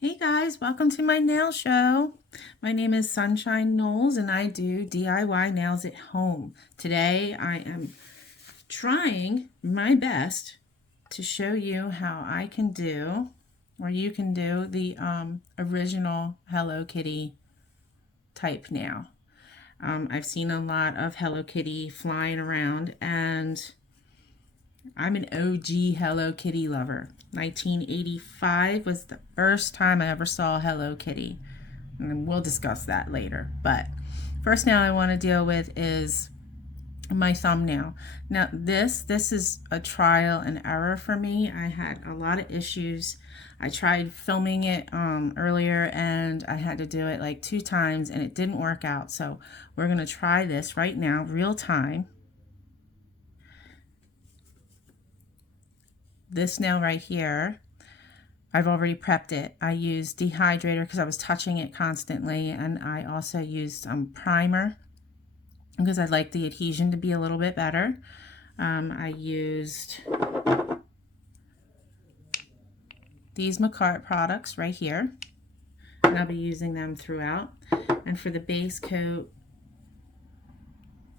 Hey guys, welcome to my nail show. My name is Sunshine Knowles and I do DIY nails at home. Today I am trying my best to show you how I can do, or you can do, the original Hello Kitty type nail. I've seen a lot of Hello Kitty flying around and I'm an OG Hello Kitty lover. 1985 was the first time I ever saw Hello Kitty. And we'll discuss that later. But first now I want to deal with is my thumbnail. Now this is a trial and error for me. I had a lot of issues. I tried filming it earlier and I had to do it like 2 times and it didn't work out. So we're going to try this right now, real time. This nail right here, I've already prepped it. I used dehydrator because I was touching it constantly, and I also used primer because I'd like the adhesion to be a little bit better. I used these Macart products right here, and I'll be using them throughout. And for the base coat,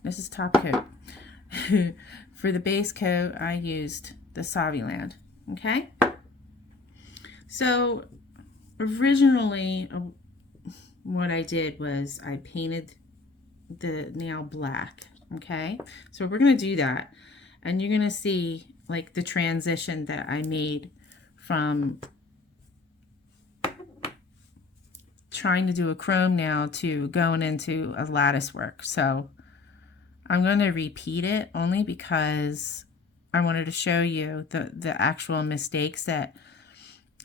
this is top coat. For the base coat, I used the Saviland. Okay? So originally what I did was I painted the nail black. Okay? So we're going to do that. And you're going to see like the transition that I made from trying to do a chrome nail to going into a lattice work. So I'm going to repeat it only because I wanted to show you the actual mistakes that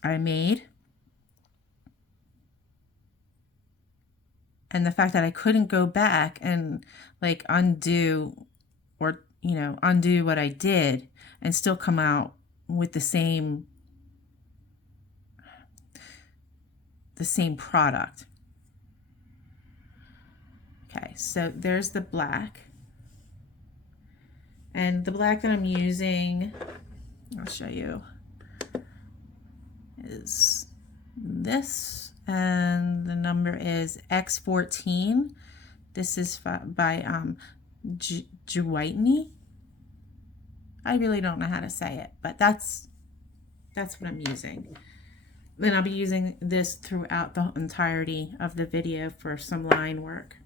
I made. And the fact that I couldn't go back and like undo, or, you know, undo what I did and still come out with the same product. Okay, so there's the black. And the black that I'm using, I'll show you, is this, and the number is X14. This is by Jewitney. I really don't know how to say it, but that's what I'm using. Then I'll be using this throughout the entirety of the video for some line work.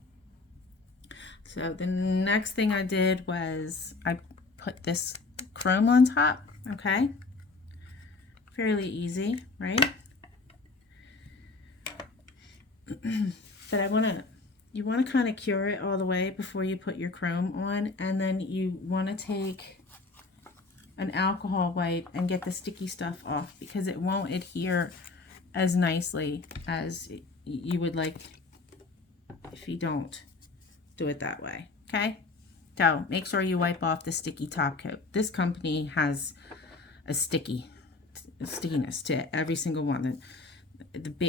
So the next thing I did was I put this chrome on top. Okay, fairly easy, right? But you want to kind of cure it all the way before you put your chrome on, and then you want to take an alcohol wipe and get the sticky stuff off because it won't adhere as nicely as you would like if you don't do it that way. Okay, so make sure you wipe off the sticky top coat. This company has a stickiness to every single one,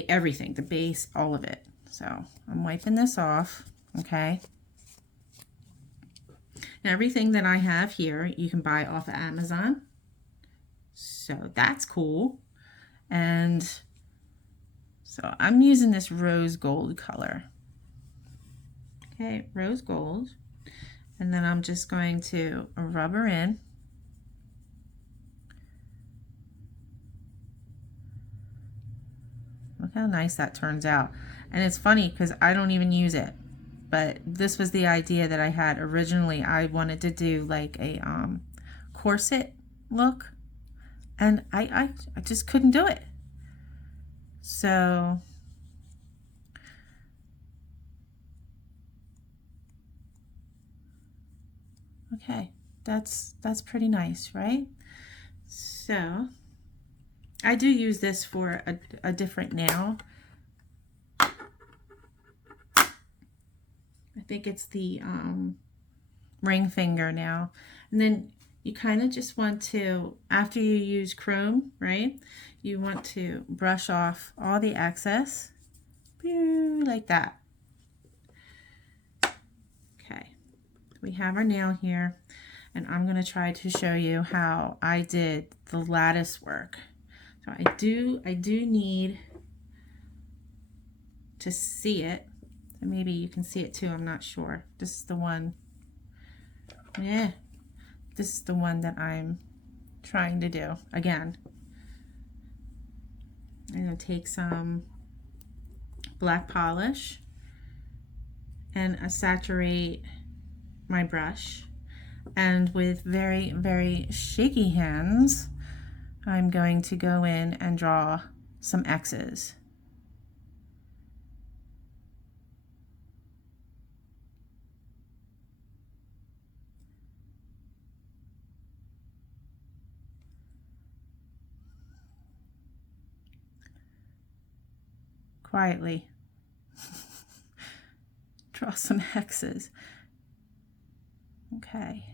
everything, the base, all of it. So I'm wiping this off. Okay, now everything that I have here you can buy off of Amazon, so that's cool. And so I'm using this rose gold color. Okay, rose gold. And then I'm just going to rub her in. Look how nice that turns out. And it's funny because I don't even use it. But this was the idea that I had originally. I wanted to do like a corset look. And I just couldn't do it. So okay, that's pretty nice, right? So I do use this for a different nail. I think it's the ring finger nail. And then you kind of just want to, after you use chrome, right, you want to brush off all the excess, like that. Okay, we have our nail here, and I'm going to try to show you how I did the lattice work. So I do need to see it. And maybe you can see it too, I'm not sure. This is the one. Yeah. This is the one that I'm trying to do. Again, I'm going to take some black polish and saturate my brush. And with very, very shaky hands, I'm going to go in and draw some X's. Quietly. Draw some X's. Okay.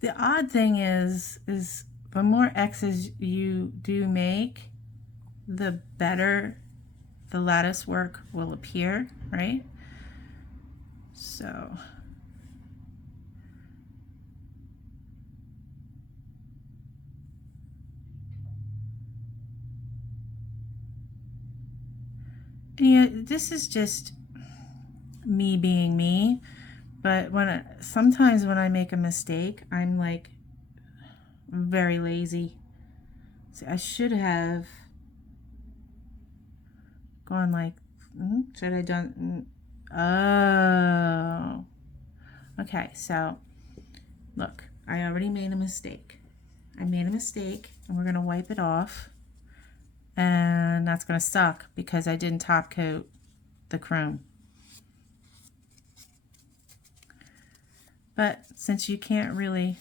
The odd thing is the more X's you do make, the better the lattice work will appear, right? So yeah, this is just me being me, but sometimes when I make a mistake, I'm like very lazy. See, I should have gone like, should I done? Oh, okay. So look, I already made a mistake. I made a mistake, and we're gonna wipe it off, and that's gonna suck because I didn't top coat the chrome. But since you can't really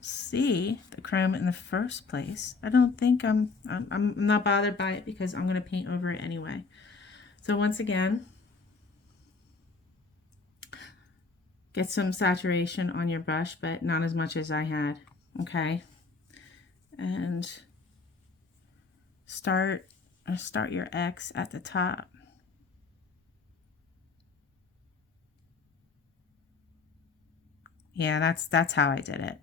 see the chrome in the first place, I don't think I'm not bothered by it because I'm going to paint over it anyway. So once again, get some saturation on your brush, but not as much as I had, okay? And start your X at the top. Yeah, that's how I did it.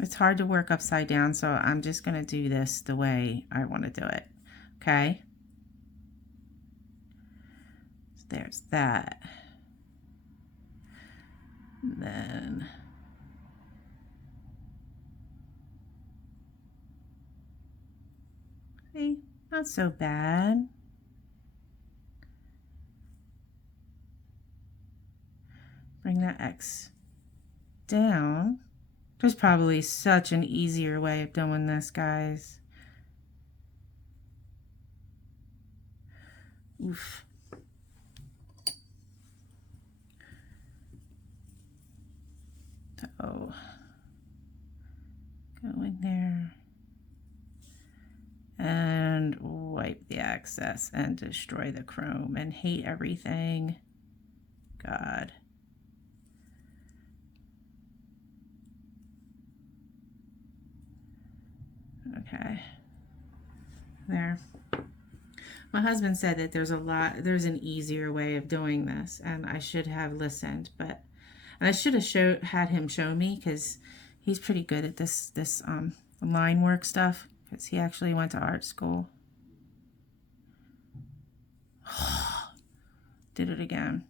It's hard to work upside down, so I'm just going to do this the way I want to do it, okay? So there's that. And then see, not so bad. Bring that X down. There's probably such an easier way of doing this, guys. Oof. So, go in there and wipe the excess and destroy the chrome and hate everything. God. Okay. There. My husband said that there's an easier way of doing this, and I should have listened, and I should have had him show me, because he's pretty good at this line work stuff, because he actually went to art school. Did it again.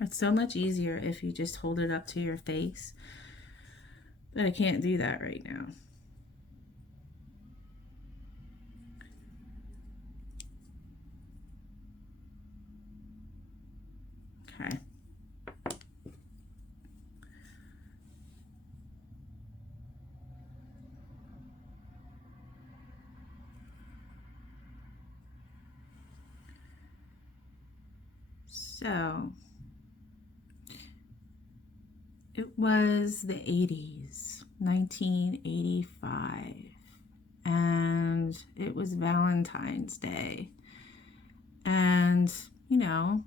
It's so much easier if you just hold it up to your face, but I can't do that right now. Okay. So it was the 80s, 1985, and it was Valentine's Day. And, you know,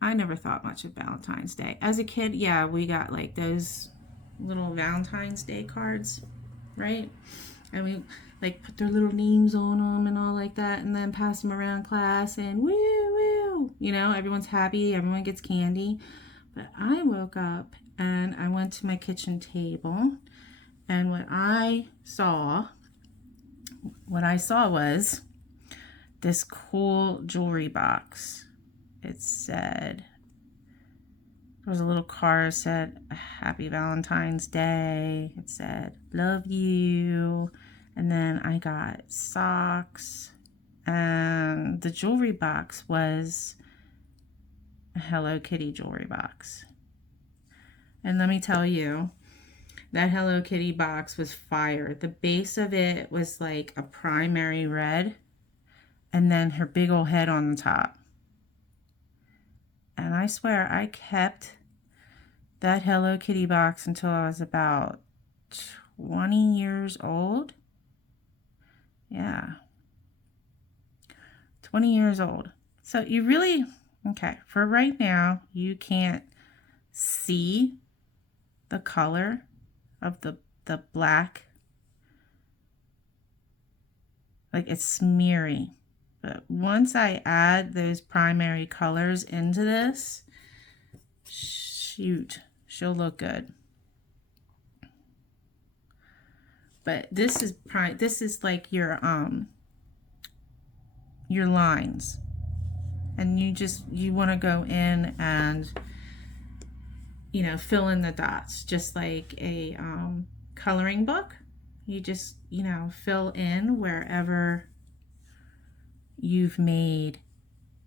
I never thought much of Valentine's Day. As a kid, yeah, we got like those little Valentine's Day cards, right? And like put their little names on them and all like that, and then pass them around class and woo woo. You know, everyone's happy, everyone gets candy. But I woke up and I went to my kitchen table, and what I saw was this cool jewelry box. It said, there was a little card that said, Happy Valentine's Day. It said, love you. And then I got socks. And the jewelry box was a Hello Kitty jewelry box. And let me tell you, that Hello Kitty box was fire. The base of it was like a primary red, and then her big old head on the top. And I swear I kept that Hello Kitty box until I was about 20 years old. Yeah. 20 years old. So you really, okay, for right now, you can't see the color of the black. Like, it's smeary. But once I add those primary colors into this, shoot, she'll look good. But this is like your lines. And you want to go in and, you know, fill in the dots, just like a coloring book. You just, you know, fill in wherever you've made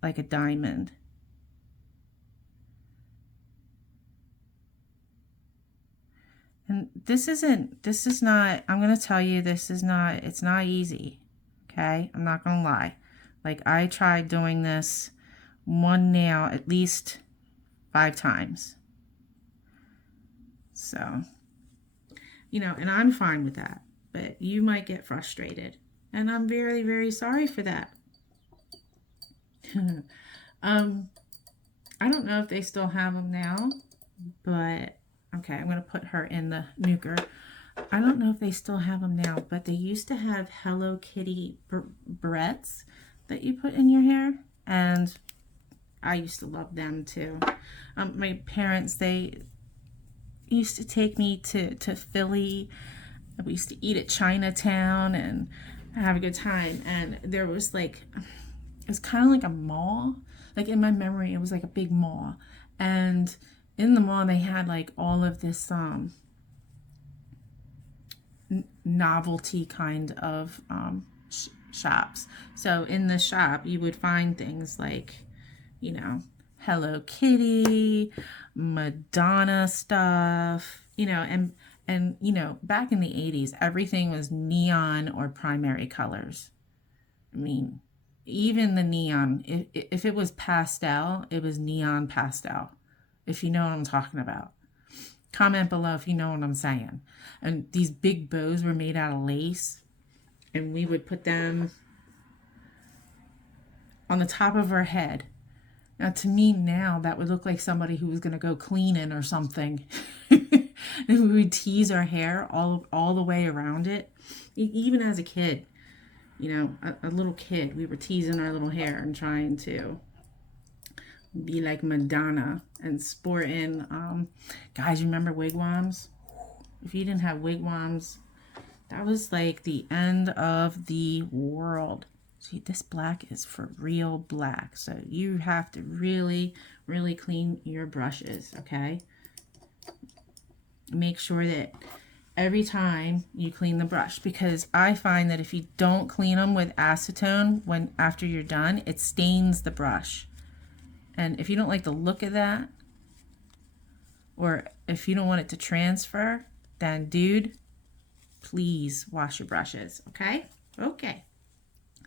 like a diamond. And I'm going to tell you, it's not easy. Okay. I'm not going to lie. Like, I tried doing this one nail at least 5 times. So, you know, and I'm fine with that, but you might get frustrated, and I'm very, very sorry for that. I don't know if they still have them now, but okay, I'm going to put her in the nuker. I don't know if they still have them now, but they used to have Hello Kitty barrettes that you put in your hair, and I used to love them too. My parents, they used to take me to Philly. We used to eat at Chinatown and have a good time, and there was like, it was kind of like a mall. Like, in my memory, it was like a big mall, and in the mall they had like all of this novelty kind of shops. So in the shop you would find things like, you know, Hello Kitty, Madonna stuff, you know, and you know, back in the 80s, everything was neon or primary colors. I mean, even the neon, if it was pastel, it was neon pastel, if you know what I'm talking about. Comment below if you know what I'm saying. And these big bows were made out of lace, and we would put them on the top of her head. Now, to me now, that would look like somebody who was going to go cleaning or something. And we would tease our hair all the way around it. Even as a kid, you know, a little kid, we were teasing our little hair and trying to be like Madonna and sporting. Guys, remember wigwams? If you didn't have wigwams, that was like the end of the world. See, this black is for real black, so you have to really, really clean your brushes, okay? Make sure that every time you clean the brush, because I find that if you don't clean them with acetone after you're done, it stains the brush. And if you don't like the look of that, or if you don't want it to transfer, then dude, please wash your brushes, okay? Okay.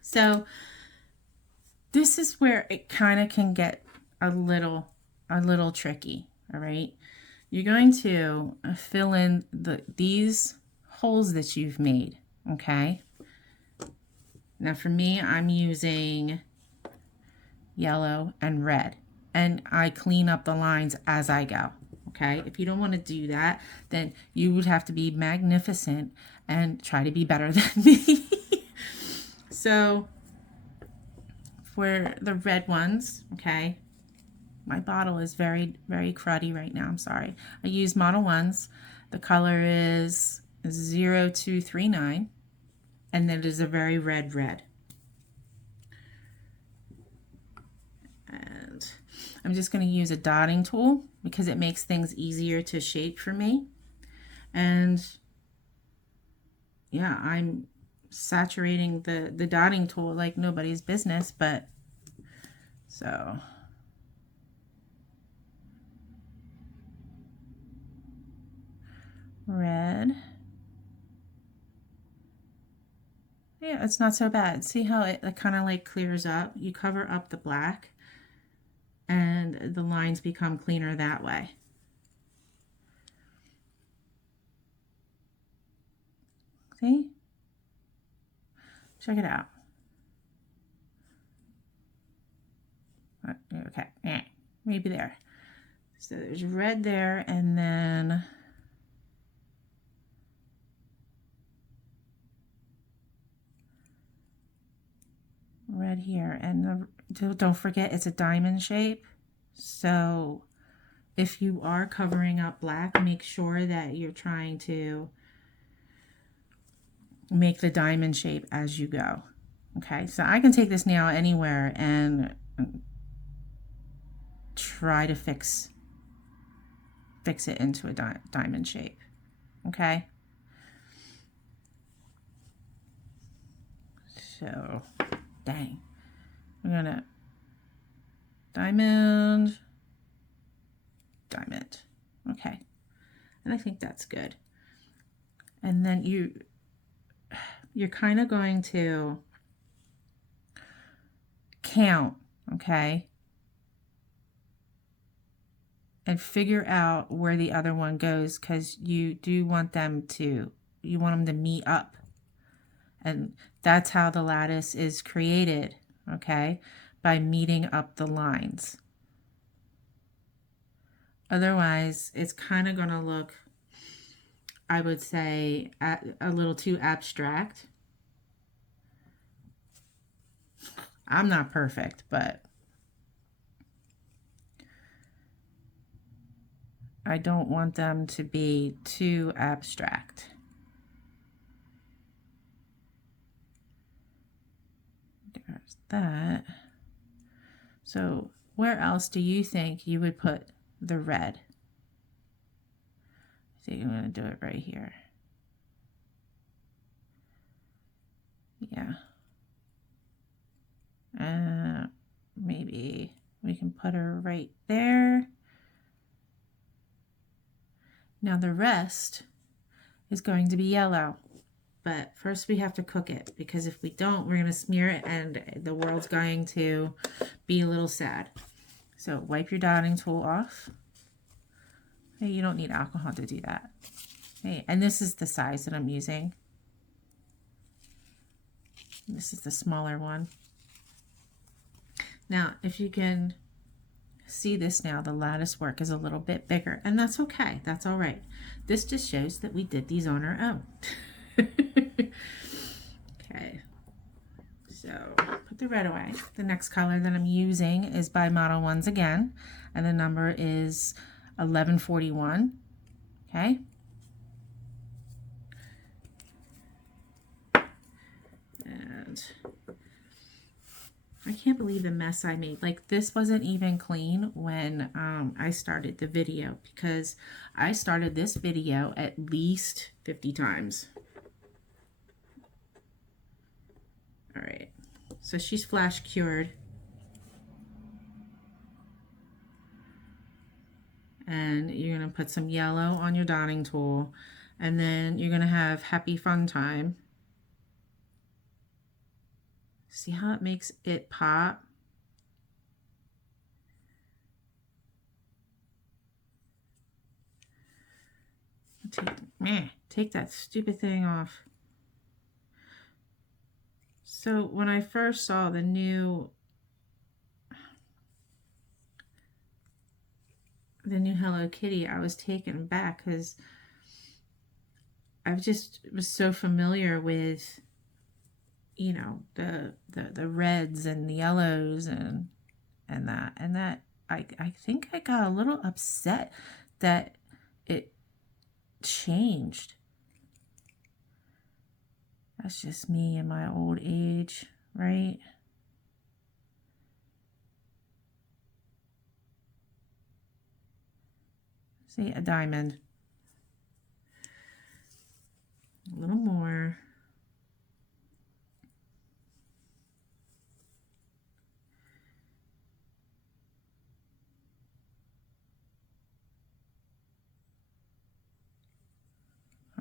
So this is where it kind of can get a little tricky, all right? You're going to fill in these holes that you've made, okay? Now for me, I'm using yellow and red, and I clean up the lines as I go, okay? If you don't want to do that, then you would have to be magnificent and try to be better than me. So for the red ones, okay, my bottle is very, very cruddy right now. I'm sorry. I use Model 1s. The color is 0239, and then it is a very red red. And I'm just going to use a dotting tool because it makes things easier to shape for me. And yeah, I'm saturating the dotting tool like nobody's business, but so red. Yeah, it's not so bad. See how it kind of like clears up? You cover up the black and the lines become cleaner that way. See? Check it out. Okay, maybe there. So there's red there, and then red here. And don't forget, it's a diamond shape. So if you are covering up black, make sure that you're trying to make the diamond shape as you go. Okay, so I can take this nail anywhere and try to fix it into a diamond shape. Okay, so dang, I'm gonna diamond. Okay, and I think that's good. And then you're kind of going to count, okay, and figure out where the other one goes, because you want them to meet up, and that's how the lattice is created, okay, by meeting up the lines. Otherwise, it's kind of going to look, I would say, a little too abstract. I'm not perfect, but I don't want them to be too abstract. There's that. So where else do you think you would put the red? I think I'm going to do it right here. Yeah. Maybe we can put her right there. Now the rest is going to be yellow. But first we have to cook it, because if we don't, we're going to smear it and the world's going to be a little sad. So wipe your dotting tool off. Hey, you don't need alcohol to do that. Hey, and this is the size that I'm using. This is the smaller one. Now, if you can see this now, the lattice work is a little bit bigger, and that's okay. That's all right. This just shows that we did these on our own. Okay, so put the red away. The next color that I'm using is by Model 1s again, and the number is 1141. Okay. And I can't believe the mess I made. Like, this wasn't even clean when I started the video, because I started this video at least 50 times. All right, so she's flash cured. And you're going to put some yellow on your dotting tool, and then you're going to have happy fun time. See how it makes it pop? Take that stupid thing off. So when I first saw the new Hello Kitty, I was taken back, because I just was so familiar with you know, the reds and the yellows and that I think I got a little upset that it changed. That's just me in my old age, right? See, a diamond. A little more.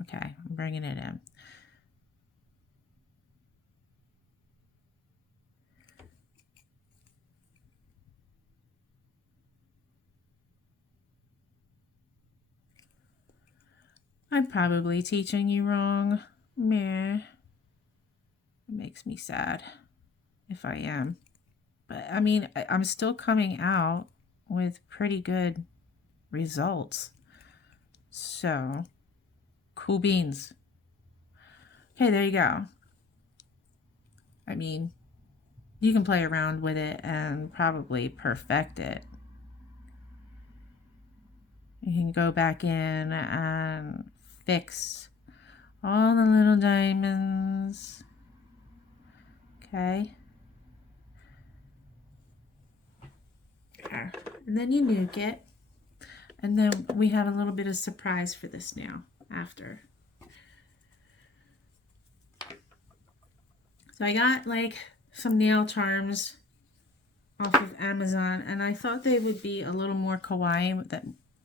Okay, I'm bringing it in. I'm probably teaching you wrong. Meh. It makes me sad if I am. But I mean, I'm still coming out with pretty good results. So, cool beans. Okay, there you go. I mean, you can play around with it and probably perfect it. You can go back in and fix all the little diamonds. Okay. There. And then you nuke it. And then we have a little bit of surprise for this now after. So I got like some nail charms off of Amazon, and I thought they would be a little more kawaii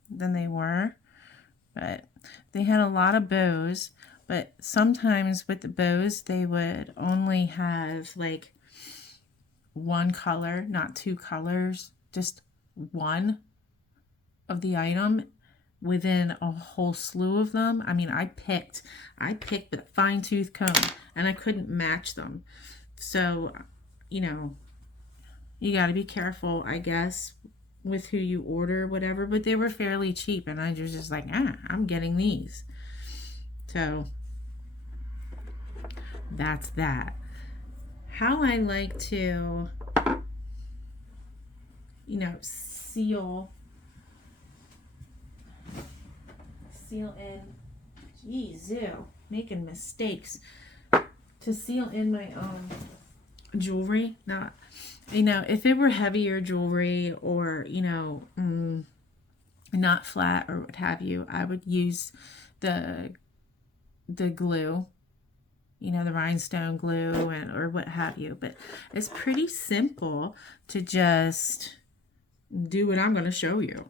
than they were. But they had a lot of bows, but sometimes with the bows they would only have like one color, not two colors, just one of the item within a whole slew of them. I mean, I picked with a fine-tooth comb and I couldn't match them. So, you know, you got to be careful, I guess, with who you order, whatever, but they were fairly cheap and I was just like, I'm getting these. So that's that. How I like to, you know, seal in, geez, making mistakes, to seal in my jewelry. Now, you know, if it were heavier jewelry or, you know, not flat or what have you, I would use the glue, you know, the rhinestone glue or what have you. But it's pretty simple to just do what I'm going to show you.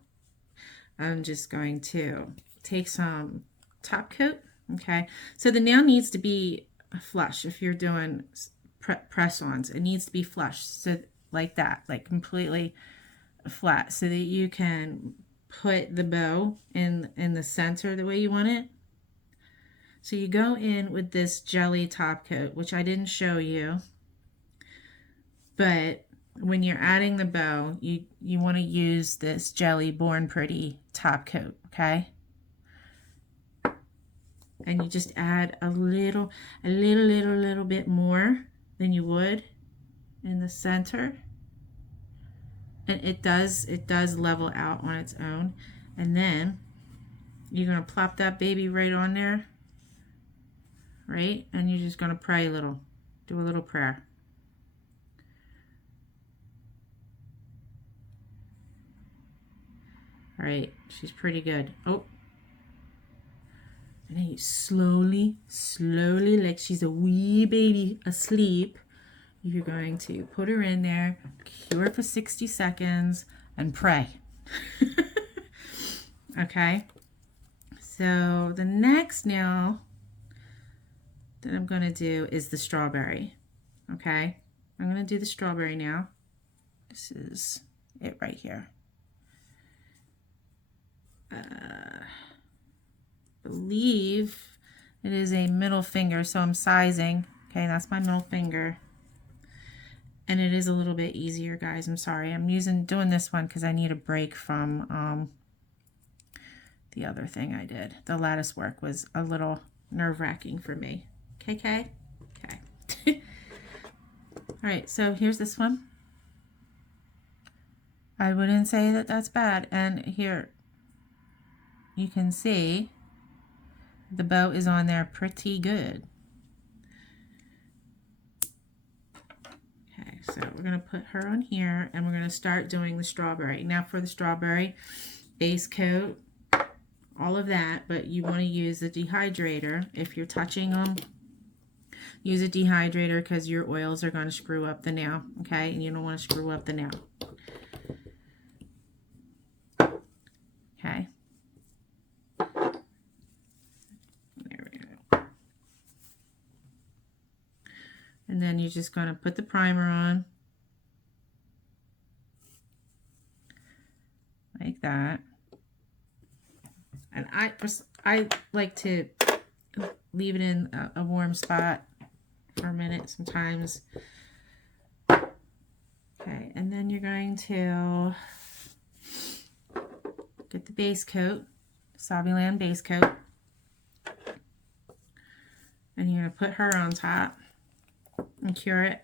I'm just going to take some top coat. Okay, so the nail needs to be flush. If you're doing press-ons, it needs to be flush, so like that, like completely flat, so that you can put the bow in the center the way you want it. So you go in with this jelly top coat, which I didn't show you, but when you're adding the bow, you want to use this jelly Born Pretty top coat, okay? And you just add a little bit more than you would in the center. And it does level out on its own. And then you're going to plop that baby right on there, right? And you're just going to pray a little, do a little prayer. All right, she's pretty good. Oh, and then you slowly, like she's a wee baby asleep, you're going to put her in there, cure for 60 seconds, and pray. Okay? So the next nail that I'm going to do is the strawberry. Okay? I'm going to do the strawberry now. This is it right here. Believe it is a middle finger, so I'm sizing. Okay, that's my middle finger, and it is a little bit easier, guys. I'm sorry, I'm doing this one because I need a break from the other thing I did. The lattice work was a little nerve-wracking for me. Okay. All right, so here's this one. I wouldn't say that that's bad. And here you can see the bow is on there pretty good. Okay, so we're going to put her on here and we're going to start doing the strawberry. Now for the strawberry, base coat, all of that, but you want to use the dehydrator. If you're touching them, use a dehydrator because your oils are going to screw up the nail, okay? And you don't want to screw up the nail. Okay. There we go. And then you're just going to put the primer on. Like that. And I like to leave it in a warm spot for a minute sometimes. Okay, and then you're going to get the base coat, Saviland base coat, and you're going to put her on top and cure it.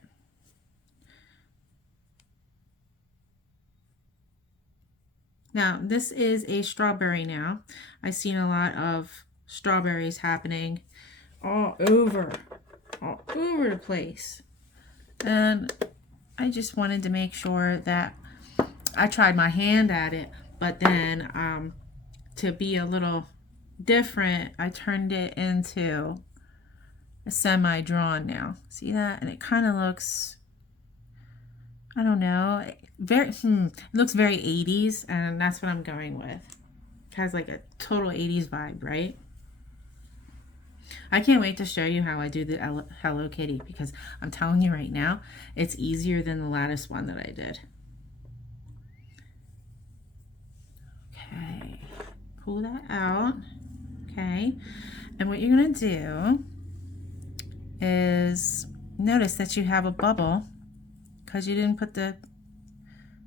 Now, this is a strawberry now. I've seen a lot of strawberries happening all over the place. And I just wanted to make sure that I tried my hand at it, but then to be a little different, I turned it into a semi-drawn now. See that? And it kind of looks, I don't know, it looks very 80s, and that's what I'm going with. It has like a total 80s vibe, right? I can't wait to show you how I do the Hello Kitty, because I'm telling you right now, it's easier than the lattice one that I did. Okay, pull that out. Okay, and what you're going to do is notice that you have a bubble because you didn't put the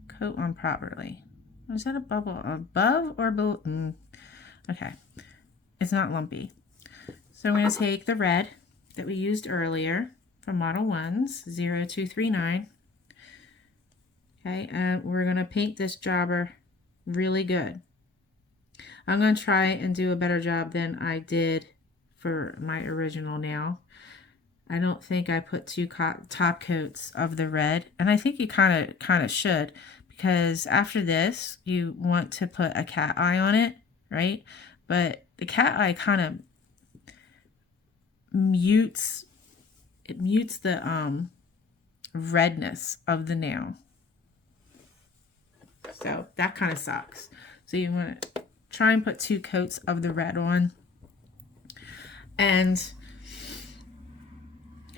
coat on properly. Is that a bubble above or below? Okay, it's not lumpy. So I'm going to take the red that we used earlier from Model 1's 0239. Okay, and we're going to paint this jobber really good. I'm going to try and do a better job than I did for my original nail. I don't think I put two top coats of the red, and I think you kind of should, because after this you want to put a cat eye on it, right? But the cat eye kind of mutes the redness of the nail, so that kind of sucks. So you want to try and put two coats of the red on, and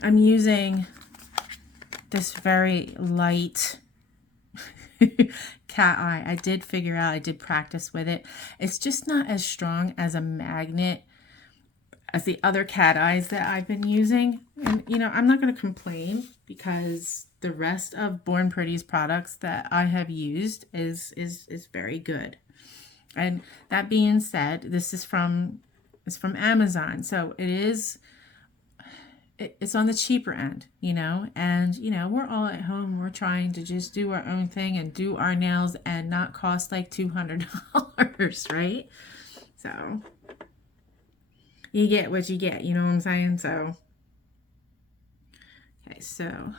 I'm using this very light cat eye. I did figure out, I did practice with it. It's just not as strong as a magnet as the other cat eyes that I've been using. And, you know, I'm not going to complain because the rest of Born Pretty's products that I have used is very good. And that being said, this is from Amazon. So it's on the cheaper end, you know, and, you know, we're all at home. We're trying to just do our own thing and do our nails and not cost like $200, right? So you get what you get, you know what I'm saying? So, okay, so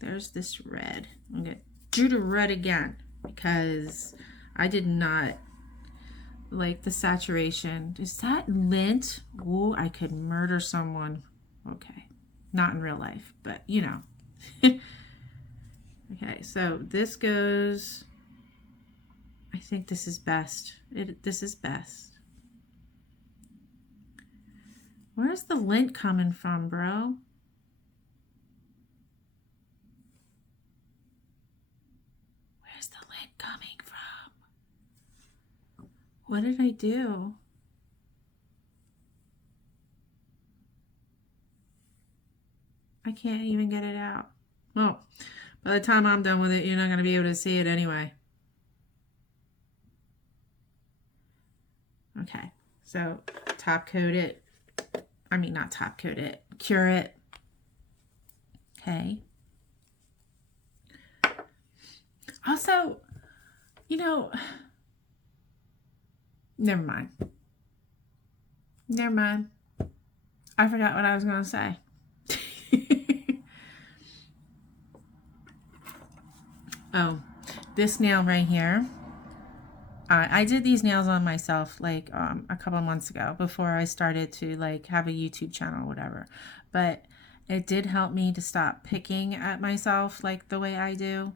there's this red. I'm going to do the red again because I did not like the saturation. Is that lint? Oh, I could murder someone. Okay. Not in real life, but you know. Okay, so this goes, I think this is best. This is best. Where's the lint coming from, bro? Where's the lint coming from? What did I do? I can't even get it out. Well, by the time I'm done with it, you're not going to be able to see it anyway. Okay, so top coat it. I mean, not top coat it. Cure it. Okay. Also, you know, never mind. Never mind. I forgot what I was going to say. Oh, this nail right here. I did these nails on myself like a couple months ago before I started to like have a YouTube channel or whatever. But it did help me to stop picking at myself like the way I do.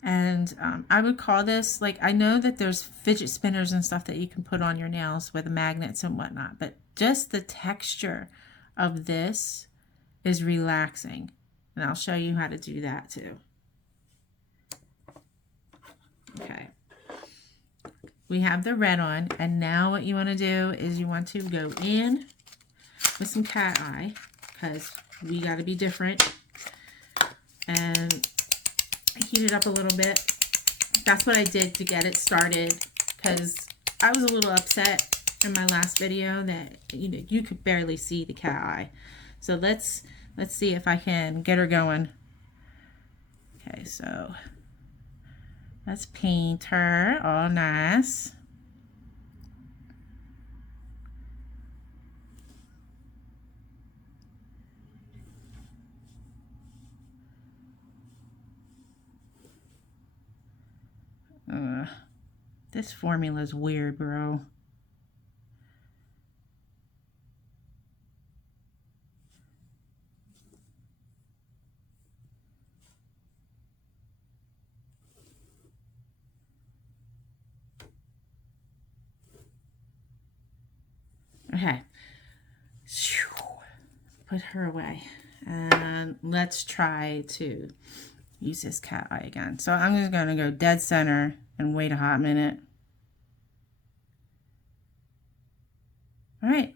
And I would call this, like, I know that there's fidget spinners and stuff that you can put on your nails with magnets and whatnot, but just the texture of this is relaxing. And I'll show you how to do that too. Okay. We have the red on, and now what you want to do is you want to go in with some cat eye, because we got to be different, and heat it up a little bit. That's what I did to get it started, because I was a little upset in my last video that you could barely see the cat eye. So let's see if I can get her going. Okay, so let's paint her all nice. This formula is weird, bro. Okay. Put her away. And let's try to use this cat eye again. So I'm just going to go dead center and wait a hot minute. All right.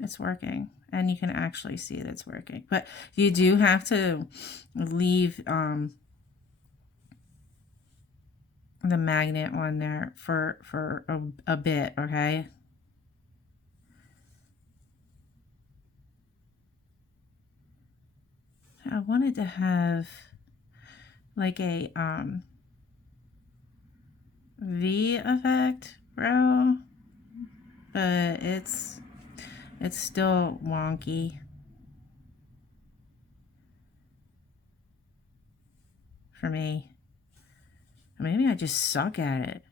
It's working. And you can actually see that it's working. But you do have to leave the magnet on there for a bit, okay? I wanted to have like a V effect, bro, but it's still wonky for me. Maybe I just suck at it.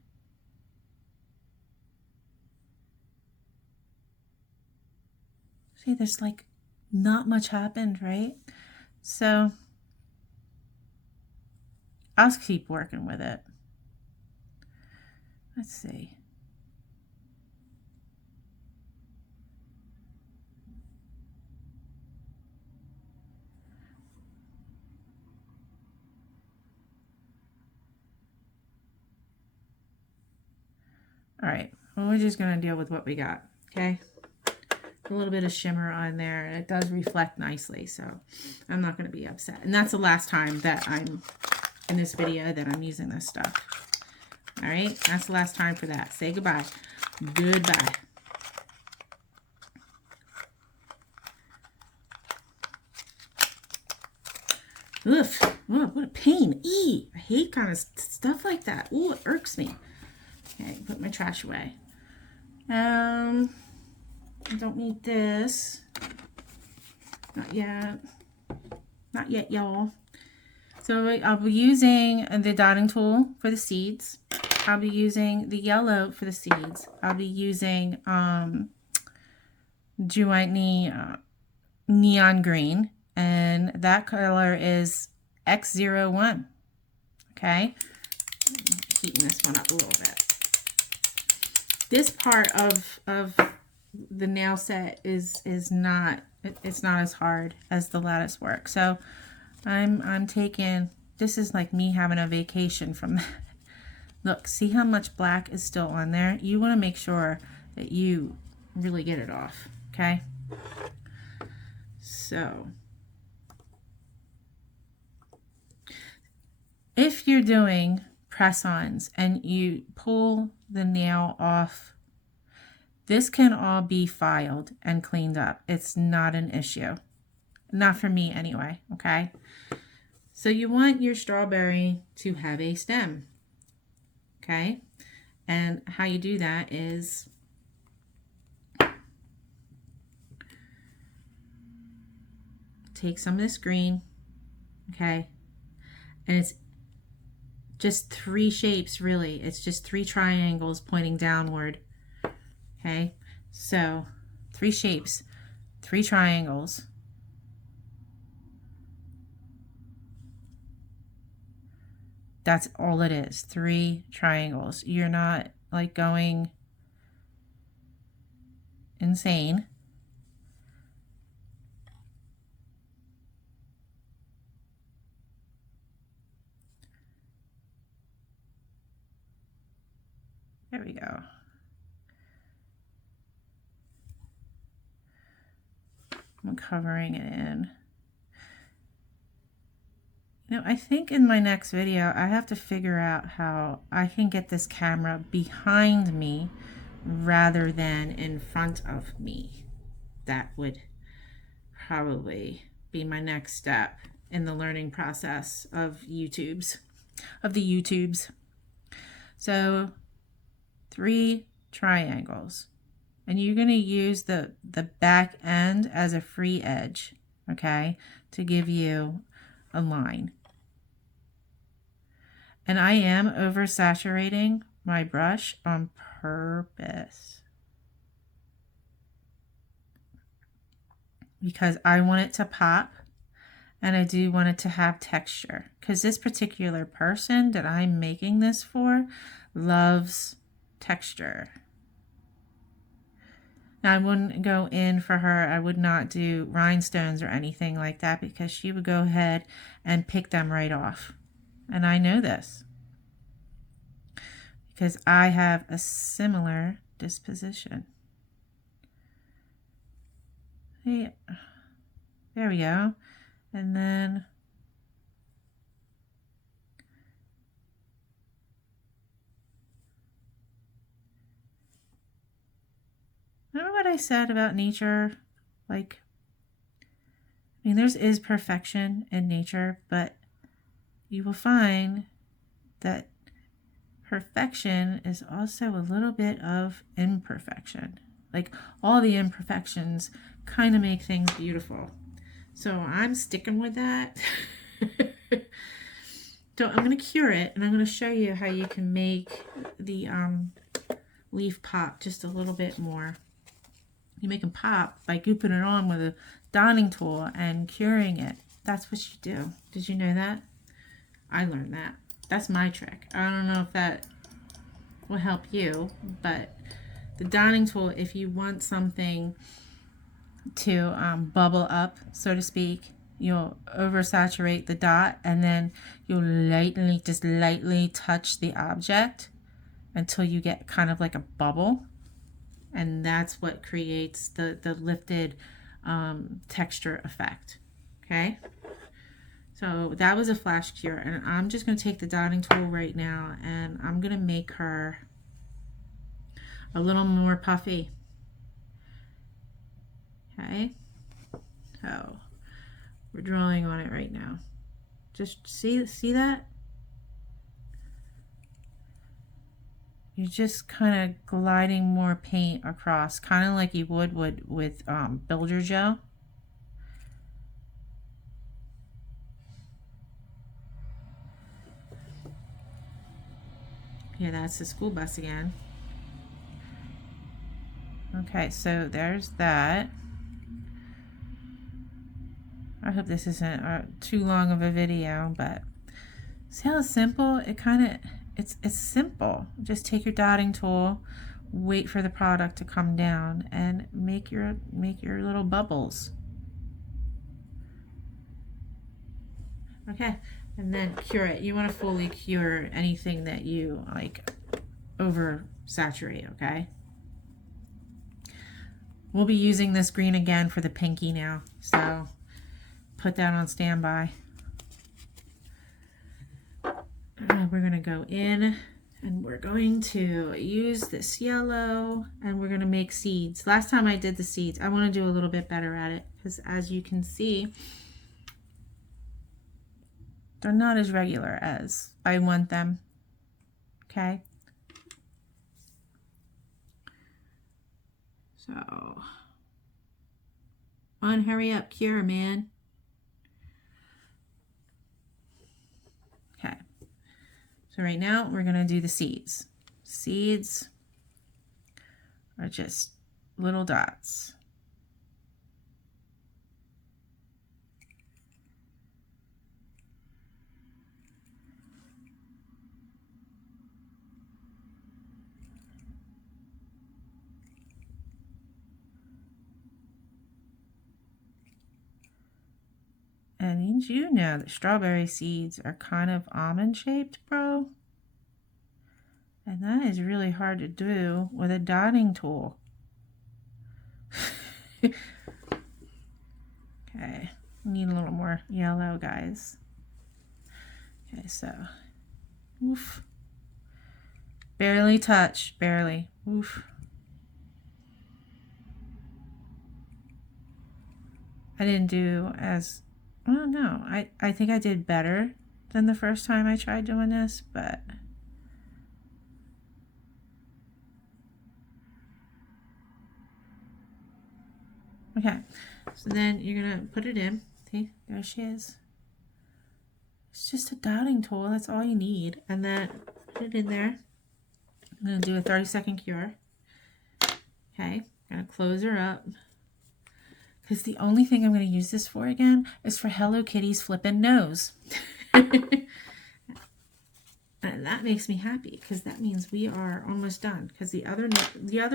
See, there's like not much happened, right? So I'll keep working with it. Let's see. All right, well, we're just going to deal with what we got, okay? A little bit of shimmer on there, and it does reflect nicely, so I'm not going to be upset. And that's the last time that I'm in this video that I'm using this stuff. All right, that's the last time for that. Say goodbye. Goodbye. Oof, oh, what a pain. I hate kind of stuff like that. Ooh, it irks me. Okay, put my trash away. I don't need this. Not yet. Not yet, y'all. So I'll be using the dotting tool for the seeds. I'll be using the yellow for the seeds. I'll be using neon green, and that color is X01. Okay, heating this one up a little bit. This part of the nail set is not, it's not as hard as the lattice work. So I'm taking, this is like me having a vacation from that. Look, see how much black is still on there? You want to make sure that you really get it off, okay? So if you're doing press-ons and you pull the nail off, this can all be filed and cleaned up. It's not an issue. Not for me anyway, okay? So you want your strawberry to have a stem, okay? And how you do that is take some of this green, okay? And it's just 3 shapes, really. It's just 3 triangles pointing downward, okay? So 3 shapes, 3 triangles. That's all it is, 3 triangles. You're not like going insane. There we go. I'm covering it in. You know, I think in my next video, I have to figure out how I can get this camera behind me rather than in front of me. That would probably be my next step in the learning process of the YouTubes. So 3 triangles. And you're going to use the back end as a free edge, okay, to give you a line. And I am oversaturating my brush on purpose because I want it to pop and I do want it to have texture, because this particular person that I'm making this for loves texture. Now, I wouldn't go in for her. I would not do rhinestones or anything like that because she would go ahead and pick them right off. And I know this because I have a similar disposition. Yeah. There we go. And then remember what I said about nature? Like, I mean, there is perfection in nature, but you will find that perfection is also a little bit of imperfection. Like, all the imperfections kind of make things beautiful. So I'm sticking with that. So I'm going to cure it, and I'm going to show you how you can make the leaf pop just a little bit more. You make them pop by gooping it on with a donning tool and curing it. That's what you do. Did you know that? I learned that. That's my trick. I don't know if that will help you, but the donning tool, if you want something to bubble up, so to speak, you'll oversaturate the dot and then you'll lightly touch the object until you get kind of like a bubble. And that's what creates the lifted texture effect. Okay, so that was a flash cure, and I'm just going to take the dotting tool right now and I'm going to make her a little more puffy. Okay, so we're drawing on it right now. Just see that? You're just kind of gliding more paint across, kind of like you would with Builder Gel. Yeah, that's the school bus again. Okay, so there's that. I hope this isn't too long of a video, but see how simple it kind of, it's simple. Just take your dotting tool, wait for the product to come down, and make your little bubbles. Okay, and then cure it. You want to fully cure anything that you like over saturate, okay? We'll be using this green again for the pinky now, so put that on standby. We're going to go in and we're going to use this yellow and we're going to make seeds. Last time I did the seeds, I want to do a little bit better at it because as you can see, They're not as regular as I want them. Okay. So, hurry up, cure, man. Okay. So right now we're going to do the seeds. Seeds are just little dots. And did you know that strawberry seeds are kind of almond shaped, bro? And that is really hard to do with a dotting tool. Okay, need a little more yellow, guys. Okay, so, oof. Barely touch, barely. Oof. I didn't do as, well, no, I think I did better than the first time I tried doing this, but okay. So then you're gonna put it in. See, there she is. It's just a dotting tool, that's all you need. And then put it in there. I'm gonna do a 30-second cure. Okay, gonna close her up. Because the only thing I'm gonna use this for again is for Hello Kitty's flippin' nose. And that makes me happy because that means we are almost done. Because the other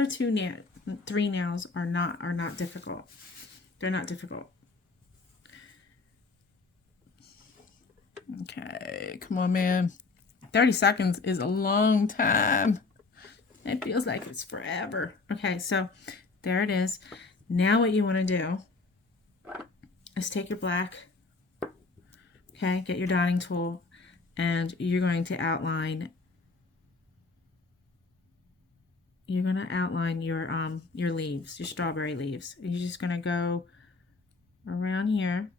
three nails are not difficult. They're not difficult. Okay, come on, man. 30 seconds is a long time. It feels like it's forever. Okay, so there it is. Now what you want to do is take your black, okay, get your dotting tool, and you're going to outline. You're going to outline your leaves, your strawberry leaves. You're just going to go around here.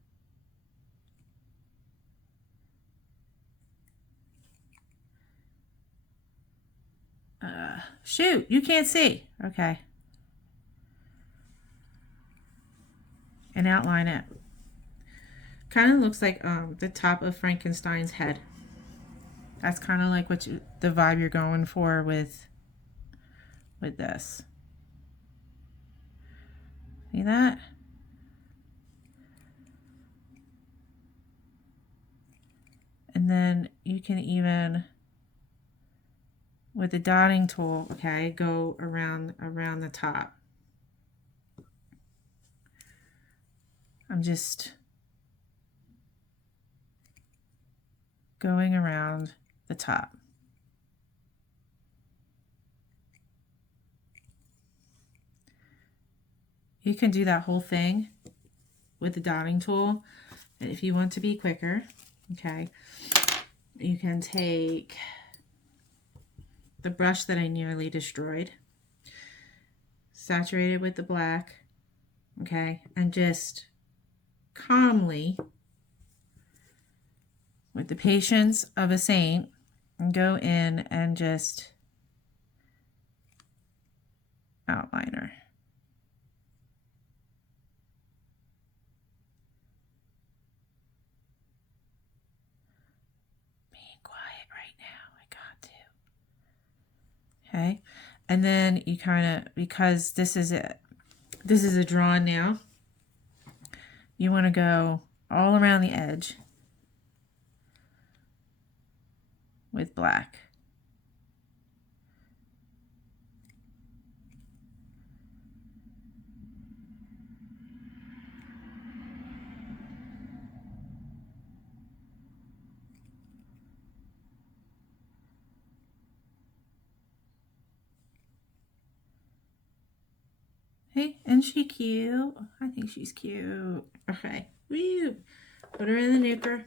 Shoot, you can't see. Okay. And outline it. Kind of looks like the top of Frankenstein's head. That's kind of like the vibe you're going for with this. See that? And then you can even, with the dotting tool, okay, go around the top. I'm just going around the top. You can do that whole thing with the dotting tool. And if you want to be quicker, okay, you can take the brush that I nearly destroyed, saturate it with the black, okay, and just calmly, with the patience of a saint, go in and just outline her. Being quiet right now, I got to. Okay, and then you kind of, because this is a drawn now, you want to go all around the edge with black. Hey, isn't she cute? I think she's cute. Okay, woo! Put her in the nuker.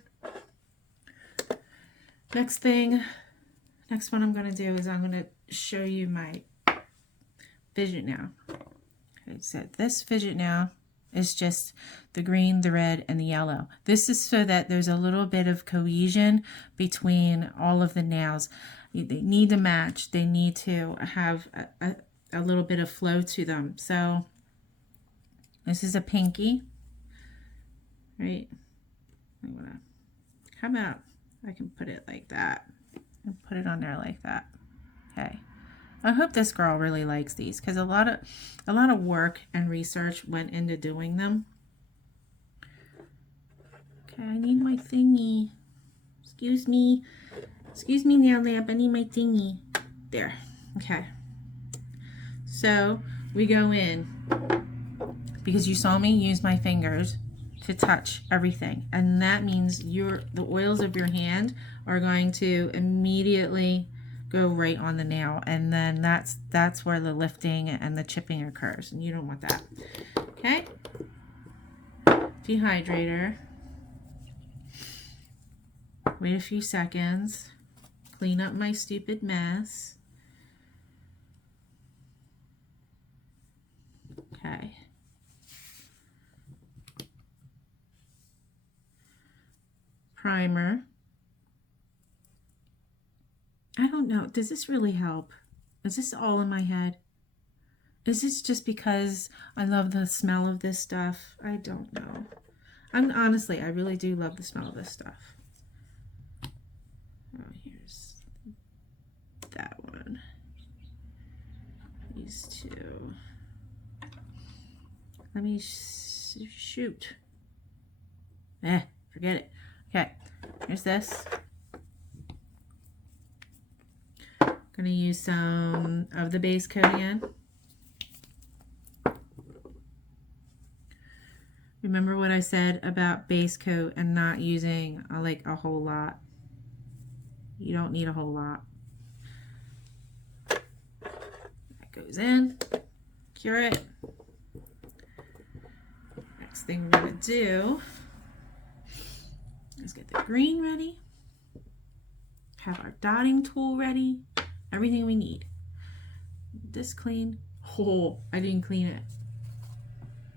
Next one I'm going to do is I'm going to show you my fidget now. Okay, so this fidget now It's just the green, the red, and the yellow. This is so that there's a little bit of cohesion between all of the nails. They need to match. They need to have a little bit of flow to them. So this is a pinky, right? How about I can put it like that and put it on there like that. Okay. I hope this girl really likes these because a lot of work and research went into doing them. Okay, I need my thingy. Excuse me, nail lamp. I need my thingy. There. Okay. So we go in because you saw me use my fingers to touch everything, and that means the oils of your hand are going to immediately go right on the nail, and then that's where the lifting and the chipping occurs, and you don't want that. Okay, dehydrator. Wait a few seconds. Clean up my stupid mess. Okay. Primer. I don't know. Does this really help? Is this all in my head? Is this just because I love the smell of this stuff? I don't know. Honestly, I really do love the smell of this stuff. Oh, here's that one. These two. Let me shoot. Forget it. Okay, here's this. Gonna use some of the base coat again. Remember what I said about base coat and not using like a whole lot. You don't need a whole lot. That goes in. Cure it. Next thing we're gonna do is get the green ready. Have our dotting tool ready. Everything we need. This clean. Oh, I didn't clean it.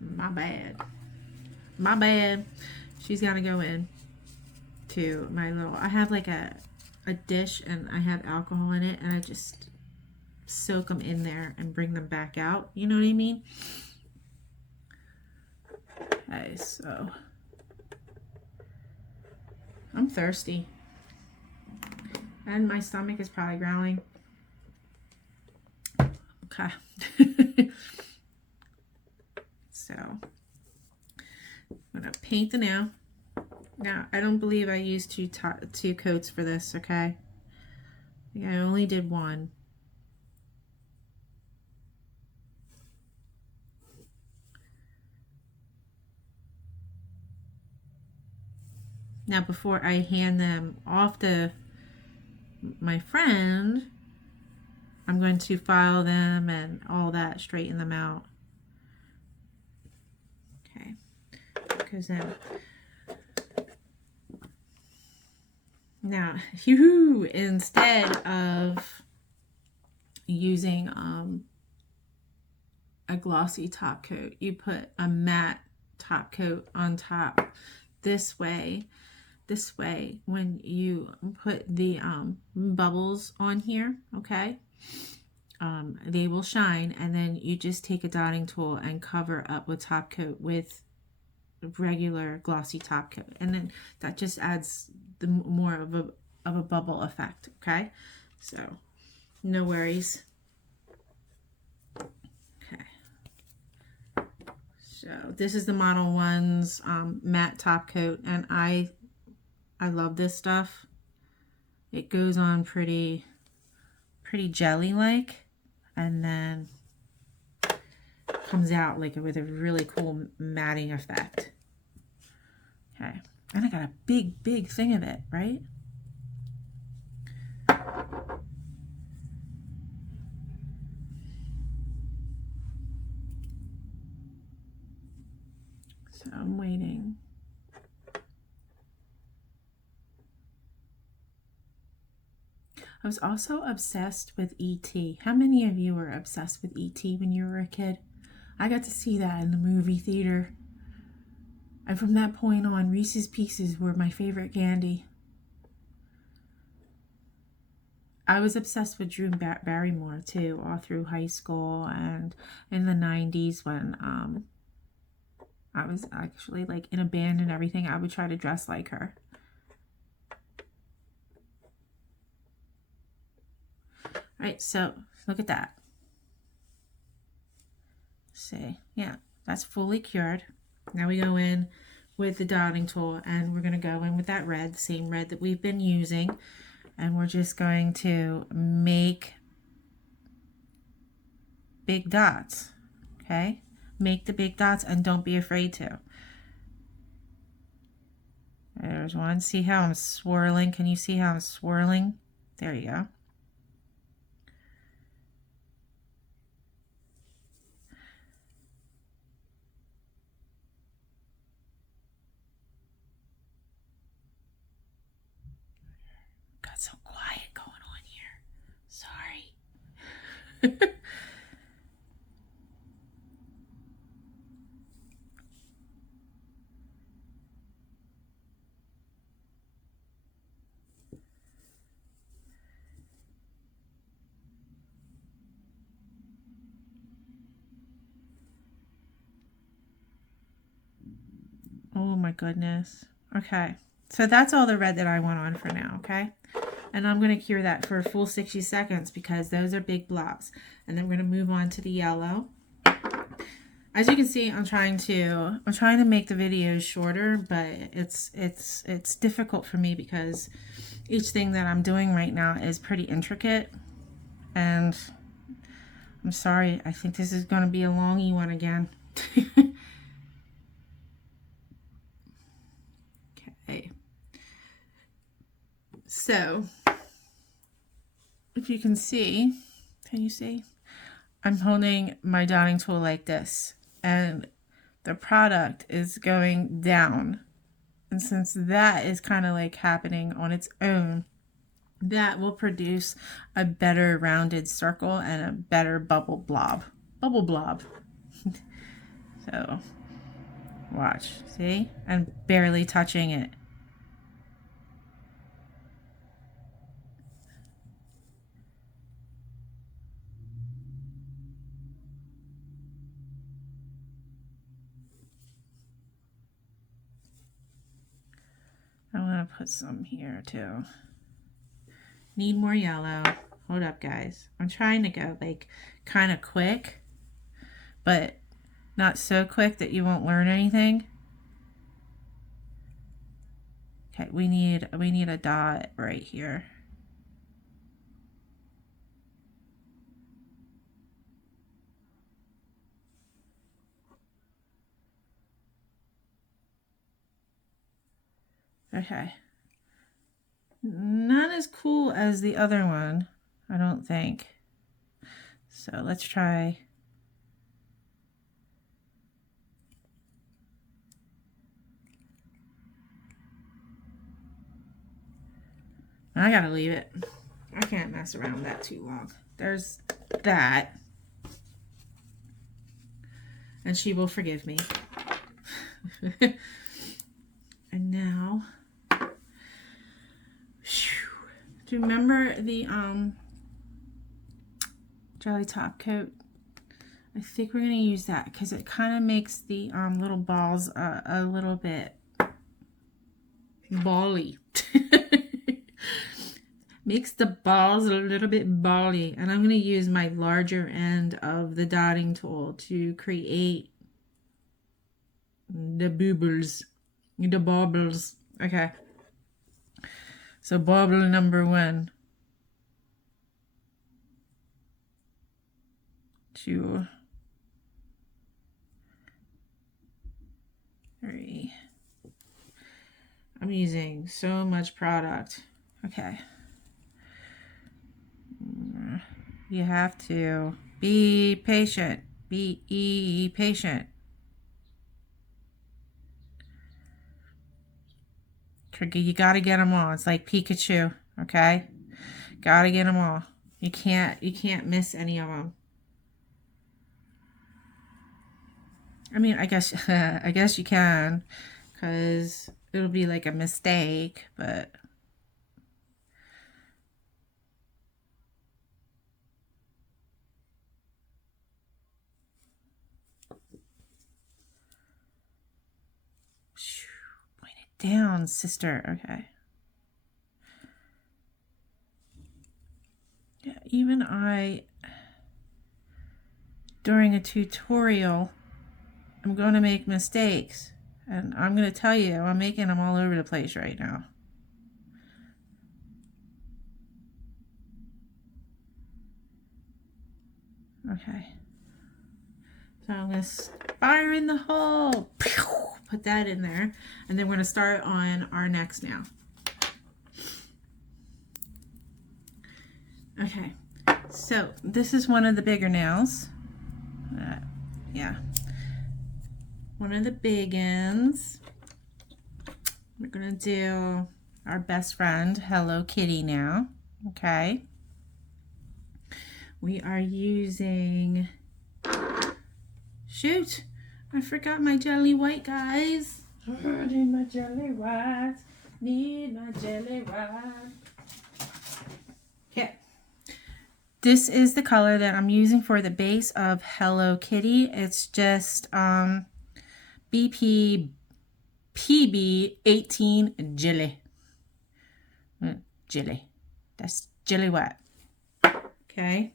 My bad. My bad. She's got to go in to my little, I have like a dish and I have alcohol in it and I just soak them in there and bring them back out. You know what I mean? Okay, so I'm thirsty. And my stomach is probably growling. Okay. So I'm going to paint the nail. Now, I don't believe I used two coats for this, okay? I only did one. Now, before I hand them off to my friend, I'm going to file them and all that, straighten them out. Okay, goes in. Now, instead of using a glossy top coat, you put a matte top coat on top. This way, when you put the bubbles on here, okay, they will shine, and then you just take a dotting tool and cover up with top coat with regular glossy top coat, and then that just adds the more of a bubble effect. Okay, so no worries. Okay, so this is the Model 1's matte top coat, and I love this stuff. It goes on pretty jelly like, and then comes out like with a really cool matting effect. Okay, and I got a big thing of it, right? So I'm waiting. I was also obsessed with E.T. How many of you were obsessed with E.T. when you were a kid? I got to see that in the movie theater. And from that point on, Reese's Pieces were my favorite candy. I was obsessed with Drew Barrymore too, all through high school and in the 90s when I was actually like in a band and everything. I would try to dress like her. All right, so look at that. See, yeah, that's fully cured. Now we go in with the dotting tool, and we're going to go in with that red, the same red that we've been using, and we're just going to make big dots. Okay, make the big dots and don't be afraid to. There's one. See how I'm swirling? Can you see how I'm swirling? There you go. Got some quiet going on here. Sorry. Oh my goodness. Okay. So that's all the red that I want on for now, okay? And I'm going to cure that for a full 60 seconds because those are big blobs. And then we're going to move on to the yellow. As you can see, I'm trying to make the videos shorter, but it's difficult for me because each thing that I'm doing right now is pretty intricate. And I'm sorry, I think this is going to be a longy one again. Okay. So, if you can see, I'm holding my dotting tool like this, and the product is going down. And since that is kind of like happening on its own, that will produce a better rounded circle and a better bubble blob. So, watch, see? I'm barely touching it. I want to put some here too. Need more yellow. Hold up, guys. I'm trying to go like kind of quick, but not so quick that you won't learn anything. Okay, we need a dot right here. Okay. Not as cool as the other one, I don't think. So let's try. I gotta leave it. I can't mess around with that too long. There's that. And she will forgive me. And now, do you remember the jelly top coat? I think we're gonna use that because it kind of makes the little balls a little bit bally. Makes the balls a little bit bally, and I'm gonna use my larger end of the dotting tool to create the bubbles. The bubbles. Okay. So bubble number 1. 2. 3. I'm using so much product. Okay. You have to be patient. Be patient. You gotta get them all. It's like Pikachu, okay? Gotta get them all. You can't miss any of them. I mean, I guess you can. because it'll be like a mistake, but point it down, sister. Okay. Yeah, even during a tutorial, I'm going to make mistakes. And I'm going to tell you, I'm making them all over the place right now. Okay. So I'm going to fire in the hole. Put that in there. And then we're going to start on our next nail. Okay. So this is one of the bigger nails. Yeah. One of the big ends. We're going to do our best friend, Hello Kitty now. Okay. We are using, shoot, I forgot my jelly white, guys. I need my jelly white. Need my jelly white. Okay. This is the color that I'm using for the base of Hello Kitty. It's just BP PB 18 jelly. Jelly. That's jelly white. Okay.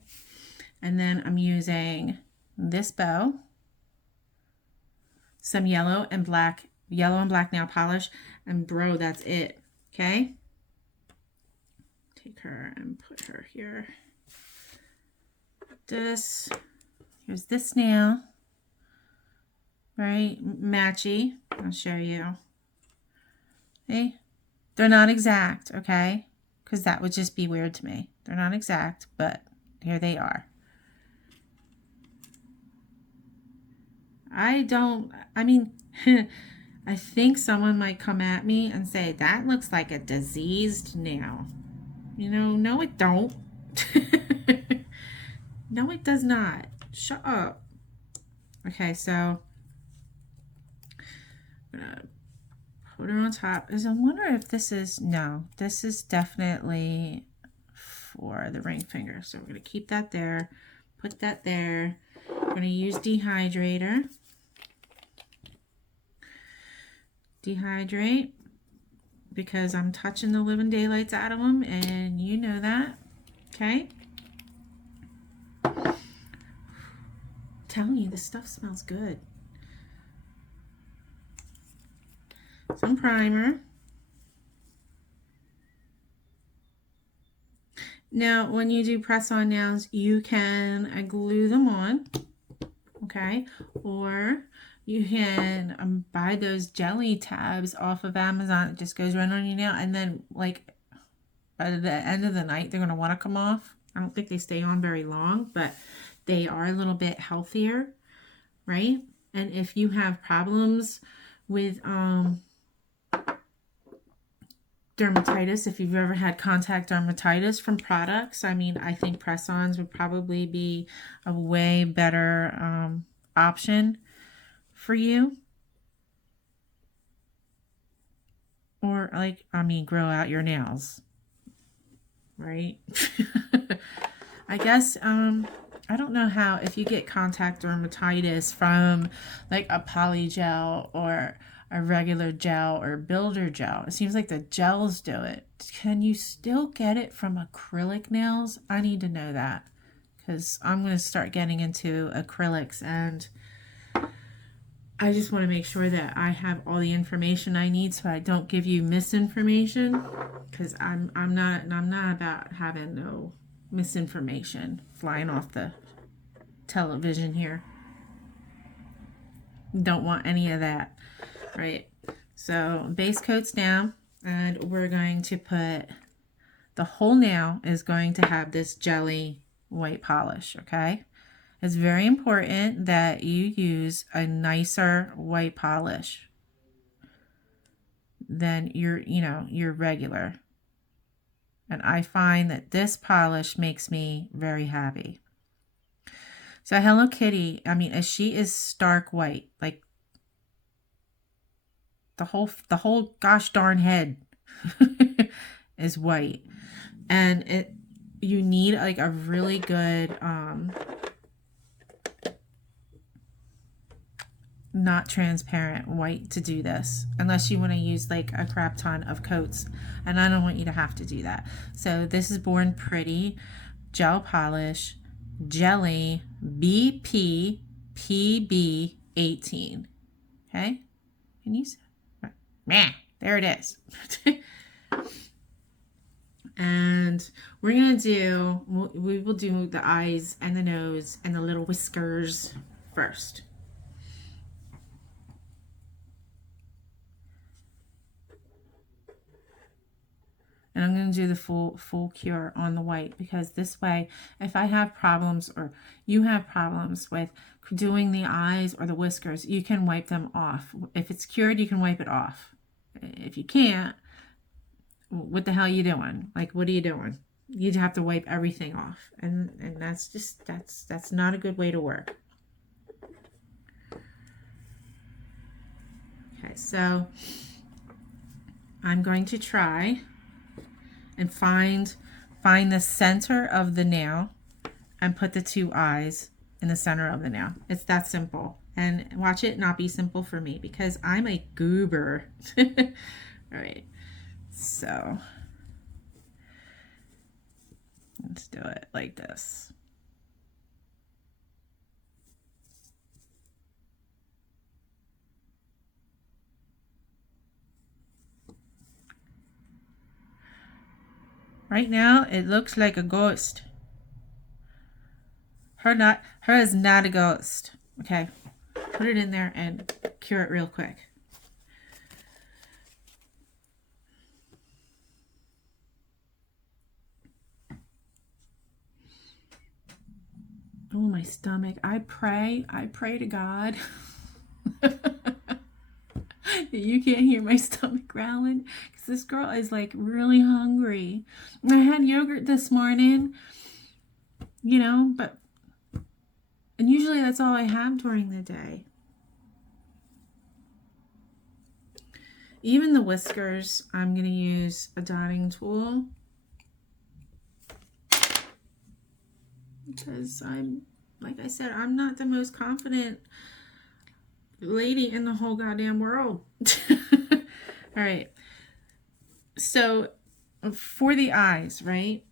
And then I'm using this bow, some yellow and black nail polish, and bro, that's it. Okay. Take her and put her here. Here's this nail. Right, matchy. I'll show you. Okay. They're not exact, okay? Because that would just be weird to me. They're not exact, but here they are. I think someone might come at me and say, that looks like a diseased nail. You know, no it don't. No it does not. Shut up. Okay, so I'm gonna put her on top. I wonder if this is, no, this is definitely for the ring finger. So we're gonna keep that there, put that there. I'm gonna use dehydrator. Dehydrate, because I'm touching the living daylights out of them, and you know that. Okay. I'm telling you, this stuff smells good. Some primer. Now, when you do press-on nails, you can glue them on, okay? Or you can buy those jelly tabs off of Amazon. It just goes right on your nail, and then, like, by the end of the night, they're going to want to come off. I don't think they stay on very long, but they are a little bit healthier, right? And if you have problems with dermatitis, if you've ever had contact dermatitis from products, I mean, I think press-ons would probably be a way better option for you. Or, like, I mean, grow out your nails, right? I guess, I don't know how, if you get contact dermatitis from, like, a polygel or a regular gel or builder gel. It seems like the gels do it. Can you still get it from acrylic nails? I need to know that, because I'm going to start getting into acrylics, and I just want to make sure that I have all the information I need so I don't give you misinformation, because I'm not about having no misinformation flying off the television here. Don't want any of that. Right, so base coat's down, and we're going to put, the whole nail is going to have this jelly white polish, okay? It's very important that you use a nicer white polish than your regular. And I find that this polish makes me very happy. So Hello Kitty, I mean, she is stark white, like, the whole gosh darn head is white. And you need like a really good not transparent white to do this, unless you want to use like a crap ton of coats, and I don't want you to have to do that. So this is Born Pretty Gel Polish Jelly BP PB 18. Okay, can you see? There it is. And we're gonna do, we will do the eyes and the nose and the little whiskers first. And I'm going to do the full cure on the white, because this way, if I have problems or you have problems with doing the eyes or the whiskers, you can wipe them off. If it's cured, you can wipe it off. If you can't, what the hell are you doing? Like, what are you doing? You have to wipe everything off. And that's just, that's not a good way to work. Okay, so I'm going to try and find the center of the nail and put the two eyes in the center of the nail. It's that simple. And watch it not be simple for me, because I'm a goober. All right, so let's do it like this. Right now, it looks like a ghost. Her is not a ghost. Okay, put it in there and cure it real quick. Oh, my stomach. I pray to God you can't hear my stomach growling, because this girl is like really hungry. I had yogurt this morning, you know, and usually that's all I have during the day. Even the whiskers, I'm going to use a dotting tool, because like I said, I'm not the most confident lady in the whole goddamn world. All right, so for the eyes, right,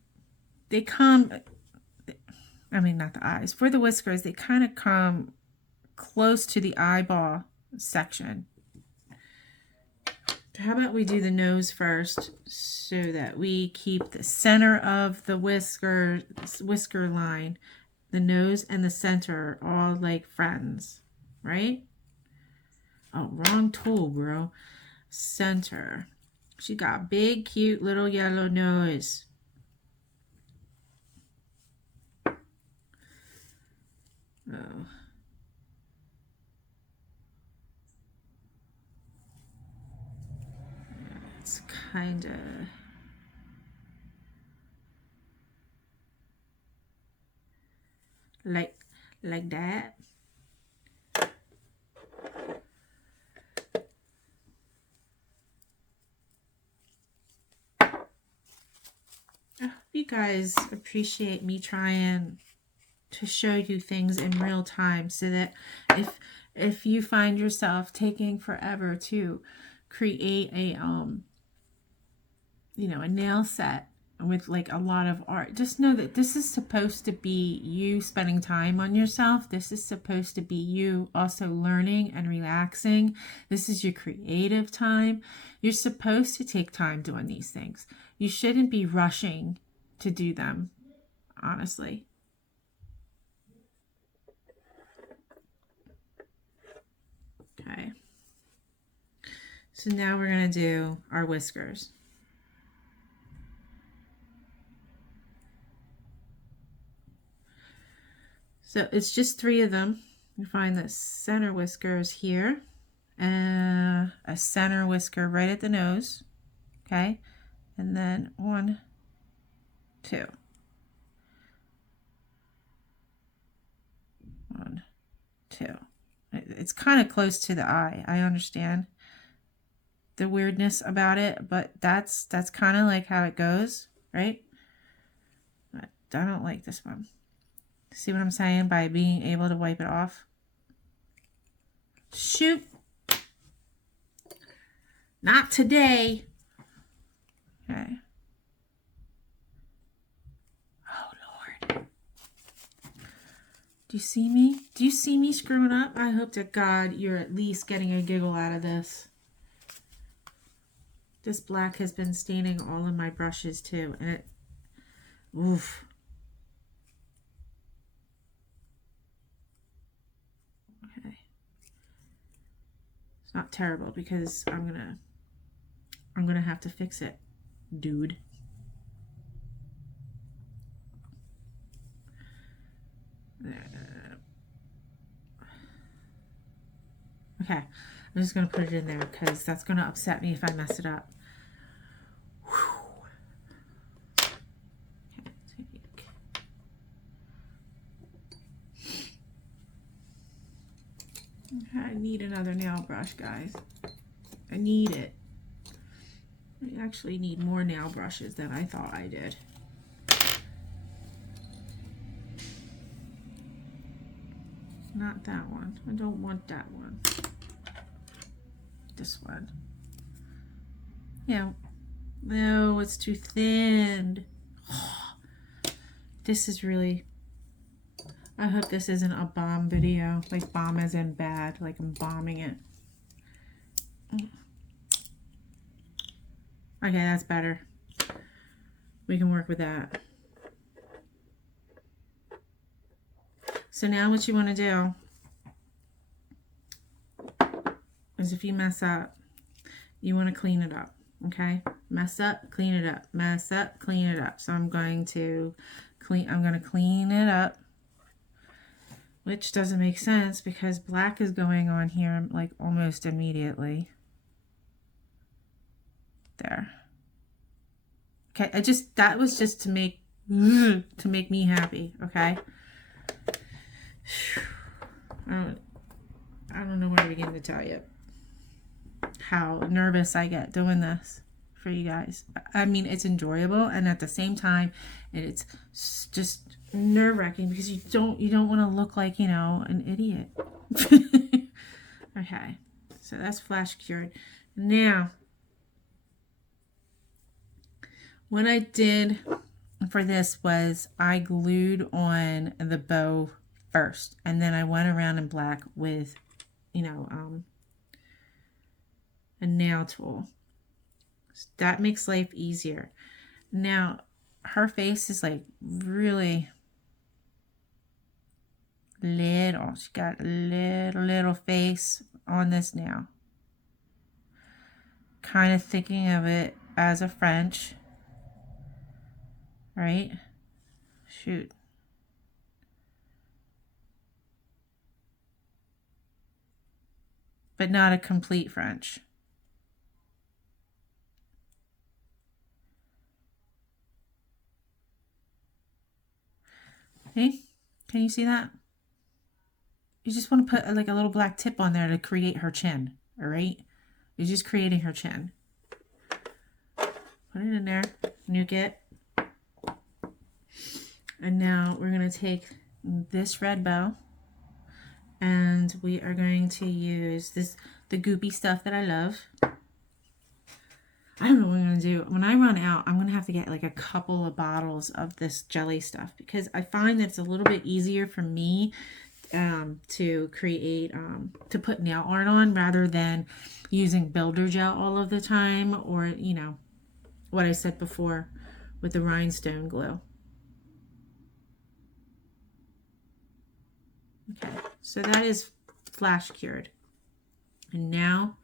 they come, I mean, not the eyes, for the whiskers, they kind of come close to the eyeball section. How about we do the nose first, so that we keep the center of the whisker line, the nose and the center all like friends, right? Oh, wrong tool, bro. Center. She got big, cute little yellow nose. Oh. It's kind of like that. I hope you guys appreciate me trying to show you things in real time, so that if you find yourself taking forever to create a a nail set with like a lot of art, just know that this is supposed to be you spending time on yourself. This is supposed to be you also learning and relaxing. This is your creative time. You're supposed to take time doing these things. You shouldn't be rushing to do them, honestly. Okay. So now we're going to do our whiskers. So it's just 3 of them. You find the center whiskers here, and a center whisker right at the nose. Okay. And then 1, 2. 1, 2. It's kind of close to the eye, I understand. the weirdness about it, but that's kind of like how it goes, right? But I don't like this one. See what I'm saying by being able to wipe it off? Shoot. Not today. Okay. Oh, Lord. Do you see me? Do you see me screwing up? I hope to God you're at least getting a giggle out of this. This black has been staining all of my brushes too. And it, oof. Okay. It's not terrible because I'm gonna have to fix it, dude. Okay, I'm just gonna put it in there because that's gonna upset me if I mess it up. Okay, I need another nail brush, guys. I need it. I actually need more nail brushes than I thought I did. Not that one. I don't want that one. This one. Yeah. No, it's too thin. This is really... I hope this isn't a bomb video. Like bomb as in bad. Like I'm bombing it. Okay, that's better. We can work with that. So now what you want to do is if you mess up, you want to clean it up. Okay? Mess up, clean it up. Mess up, clean it up. So I'm going to clean it up. Which doesn't make sense because black is going on here like almost immediately. There. Okay, that was just to make me happy, okay? I don't know where to begin to tell you how nervous I get doing this for you guys. I mean, it's enjoyable, and at the same time, it's just nerve-wracking because you don't want to look like, you know, an idiot. Okay, so that's flash cured. Now, what I did for this was I glued on the bow first, and then I went around in black with, you know, a nail tool. So that makes life easier. Now, her face is like really little. She got a little face on this now. Kind of thinking of it as a French. Right? Shoot. But not a complete French. Okay? Can you see that? You just want to put like a little black tip on there to create her chin. Alright? You're just creating her chin. Put it in there. Nuke it. And now we're going to take this red bow and we are going to use the goopy stuff that I love. I don't know what I'm going to do. When I run out, I'm going to have to get like a couple of bottles of this jelly stuff because I find that it's a little bit easier for me to create, to put nail art on rather than using builder gel all of the time or, you know, what I said before with the rhinestone glue. Okay, so that is flash cured. And now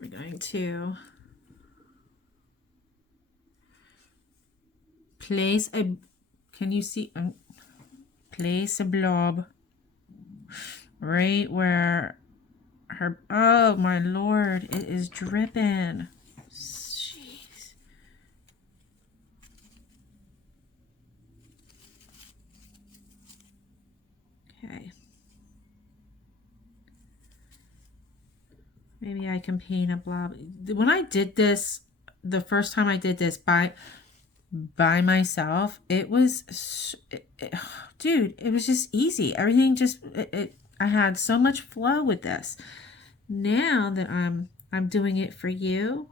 we're going to place a, can you see, place a blob right where her, oh my Lord, it is dripping. Jeez. Okay. Maybe I can paint a blob. When I did this, the first time I did this by myself, it was, dude, it was just easy. Everything just, I had so much flow with this. Now that I'm doing it for you,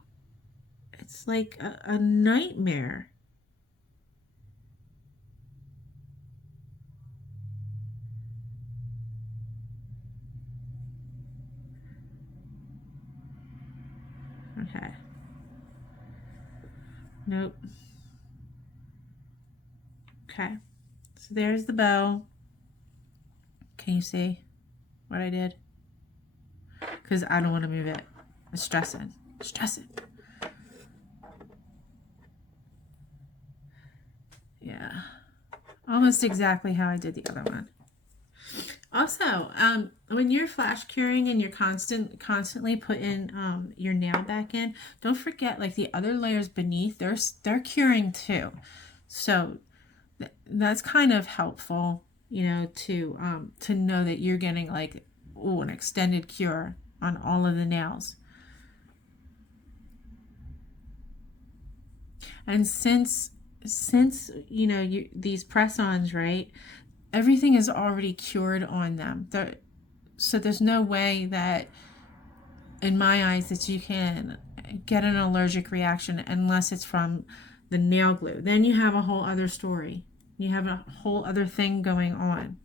it's like a nightmare. Okay. Nope. Okay. So there's the bow. Can you see what I did? Because I don't want to move it. I'm stressing. Stressing. Yeah. Almost exactly how I did the other one. Also, when you're flash curing and you're constantly putting your nail back in, don't forget, like, the other layers beneath, they're curing too. So that's kind of helpful, you know, to know that you're getting like, an extended cure on all of the nails. And since you know, these press-ons, right? Everything is already cured on them. So there's no way that, in my eyes, that you can get an allergic reaction unless it's from the nail glue. Then you have a whole other story. You have a whole other thing going on.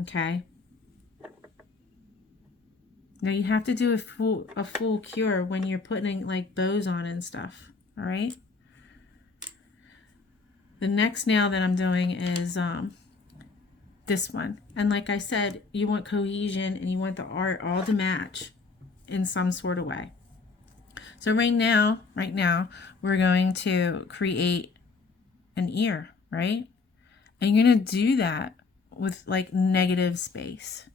Okay? Now you have to do a full cure when you're putting like bows on and stuff. All right? The next nail that I'm doing is this one. And like I said, you want cohesion and you want the art all to match in some sort of way. So right now, we're going to create an ear, right? And you're going to do that with like negative space.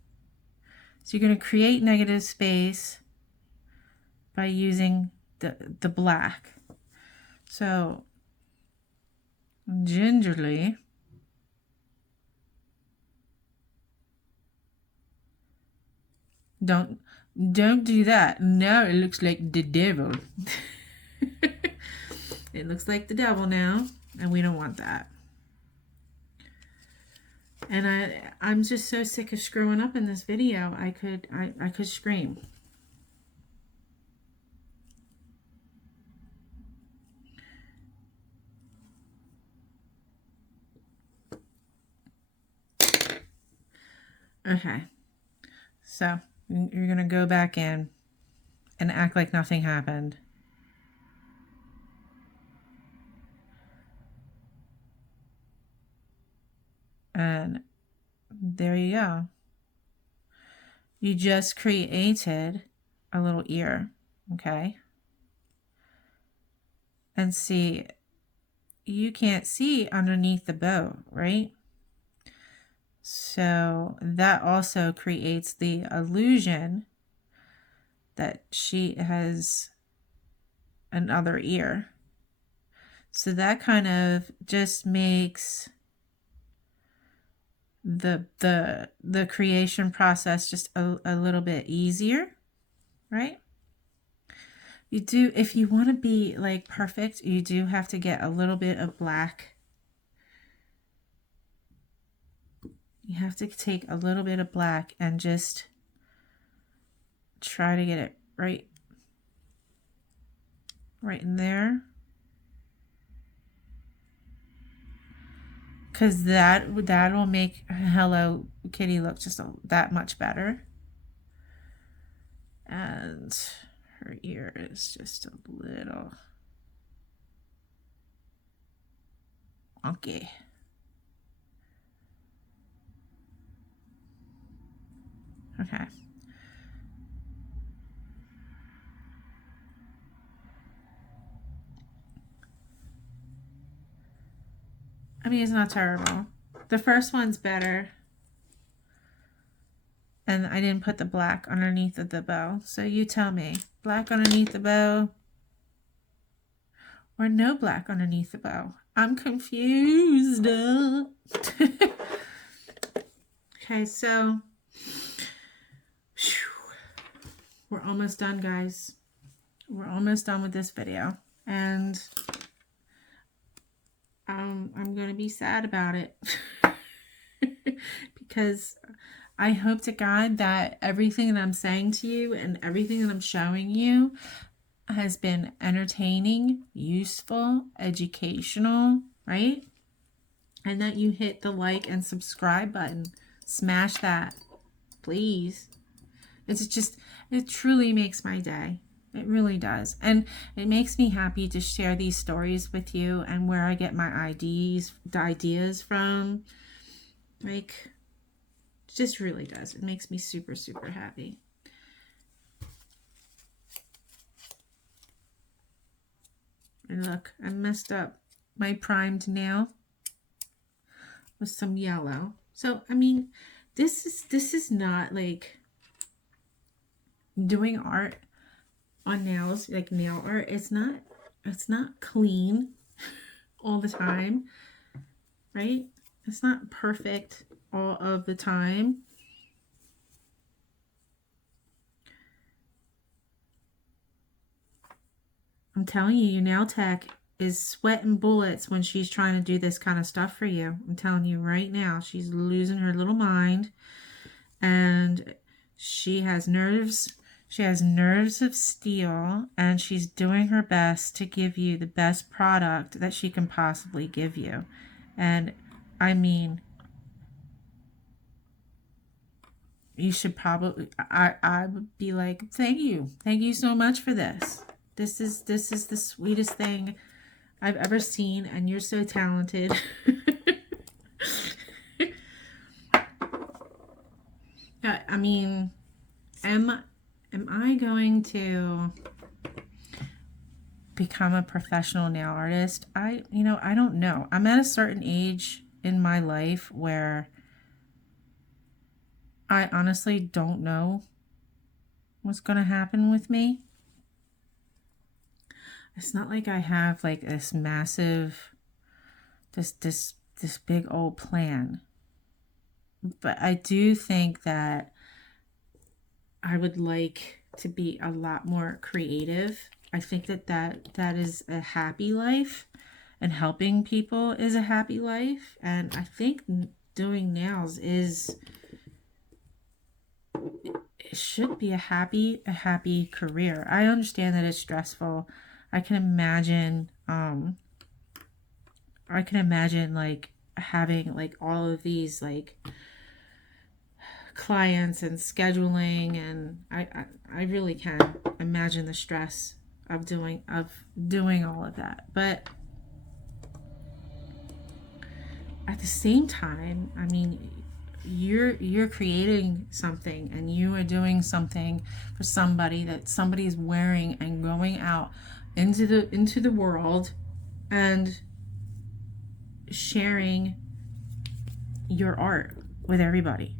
So you're going to create negative space by using the black. So gingerly, don't do that. Now it looks like the devil. It looks like the devil now, and we don't want that. And I'm just so sick of screwing up in this video. I could scream. Okay. So you're going to go back in and act like nothing happened. And there you go. You just created a little ear, okay? And see, you can't see underneath the bow, right? So that also creates the illusion that she has another ear. So that kind of just makes the creation process just a little bit easier, right? You do, if you want to be like perfect, you do have to get a little bit of black. You have to take a little bit of black and just try to get it right in there. Because that will make Hello Kitty look just that much better. And her ear is just a little wonky. Okay. I mean, it's not terrible. The first one's better. And I didn't put the black underneath of the bow. So you tell me. Black underneath the bow or no black underneath the bow? I'm confused. Okay, so we're almost done, guys. We're almost done with this video. And I'm going to be sad about it. Because I hope to God that everything that I'm saying to you and everything that I'm showing you has been entertaining, useful, educational, right? And that you hit the like and subscribe button. Smash that, please. It truly makes my day. It really does. And it makes me happy to share these stories with you and where I get my ideas from. Like, it just really does. It makes me super, super happy. And look, I messed up my primed nail with some yellow. So, I mean, this is not like doing art on nails, like nail art. It's not clean all the time, right? It's not perfect all of the time. I'm telling you, your nail tech is sweating bullets when she's trying to do this kind of stuff for you. I'm telling you right now, she's losing her little mind, and she has nerves. She has nerves of steel, and she's doing her best to give you the best product that she can possibly give you. And I mean, you should probably, I would be like, thank you so much for this. This is the sweetest thing I've ever seen, and you're so talented. I mean, am I going to become a professional nail artist? I don't know. I'm at a certain age in my life where I honestly don't know what's going to happen with me. It's not like I have like this massive, this big old plan. But I do think that I would like to be a lot more creative. I think that is a happy life, and helping people is a happy life. And I think doing nails it should be a happy career. I understand that it's stressful. I can imagine like having like all of these like clients and scheduling, and I really can imagine the stress of doing all of that. But at the same time, I mean, you're creating something, and you are doing something for somebody that somebody is wearing and going out into the world and sharing your art with everybody.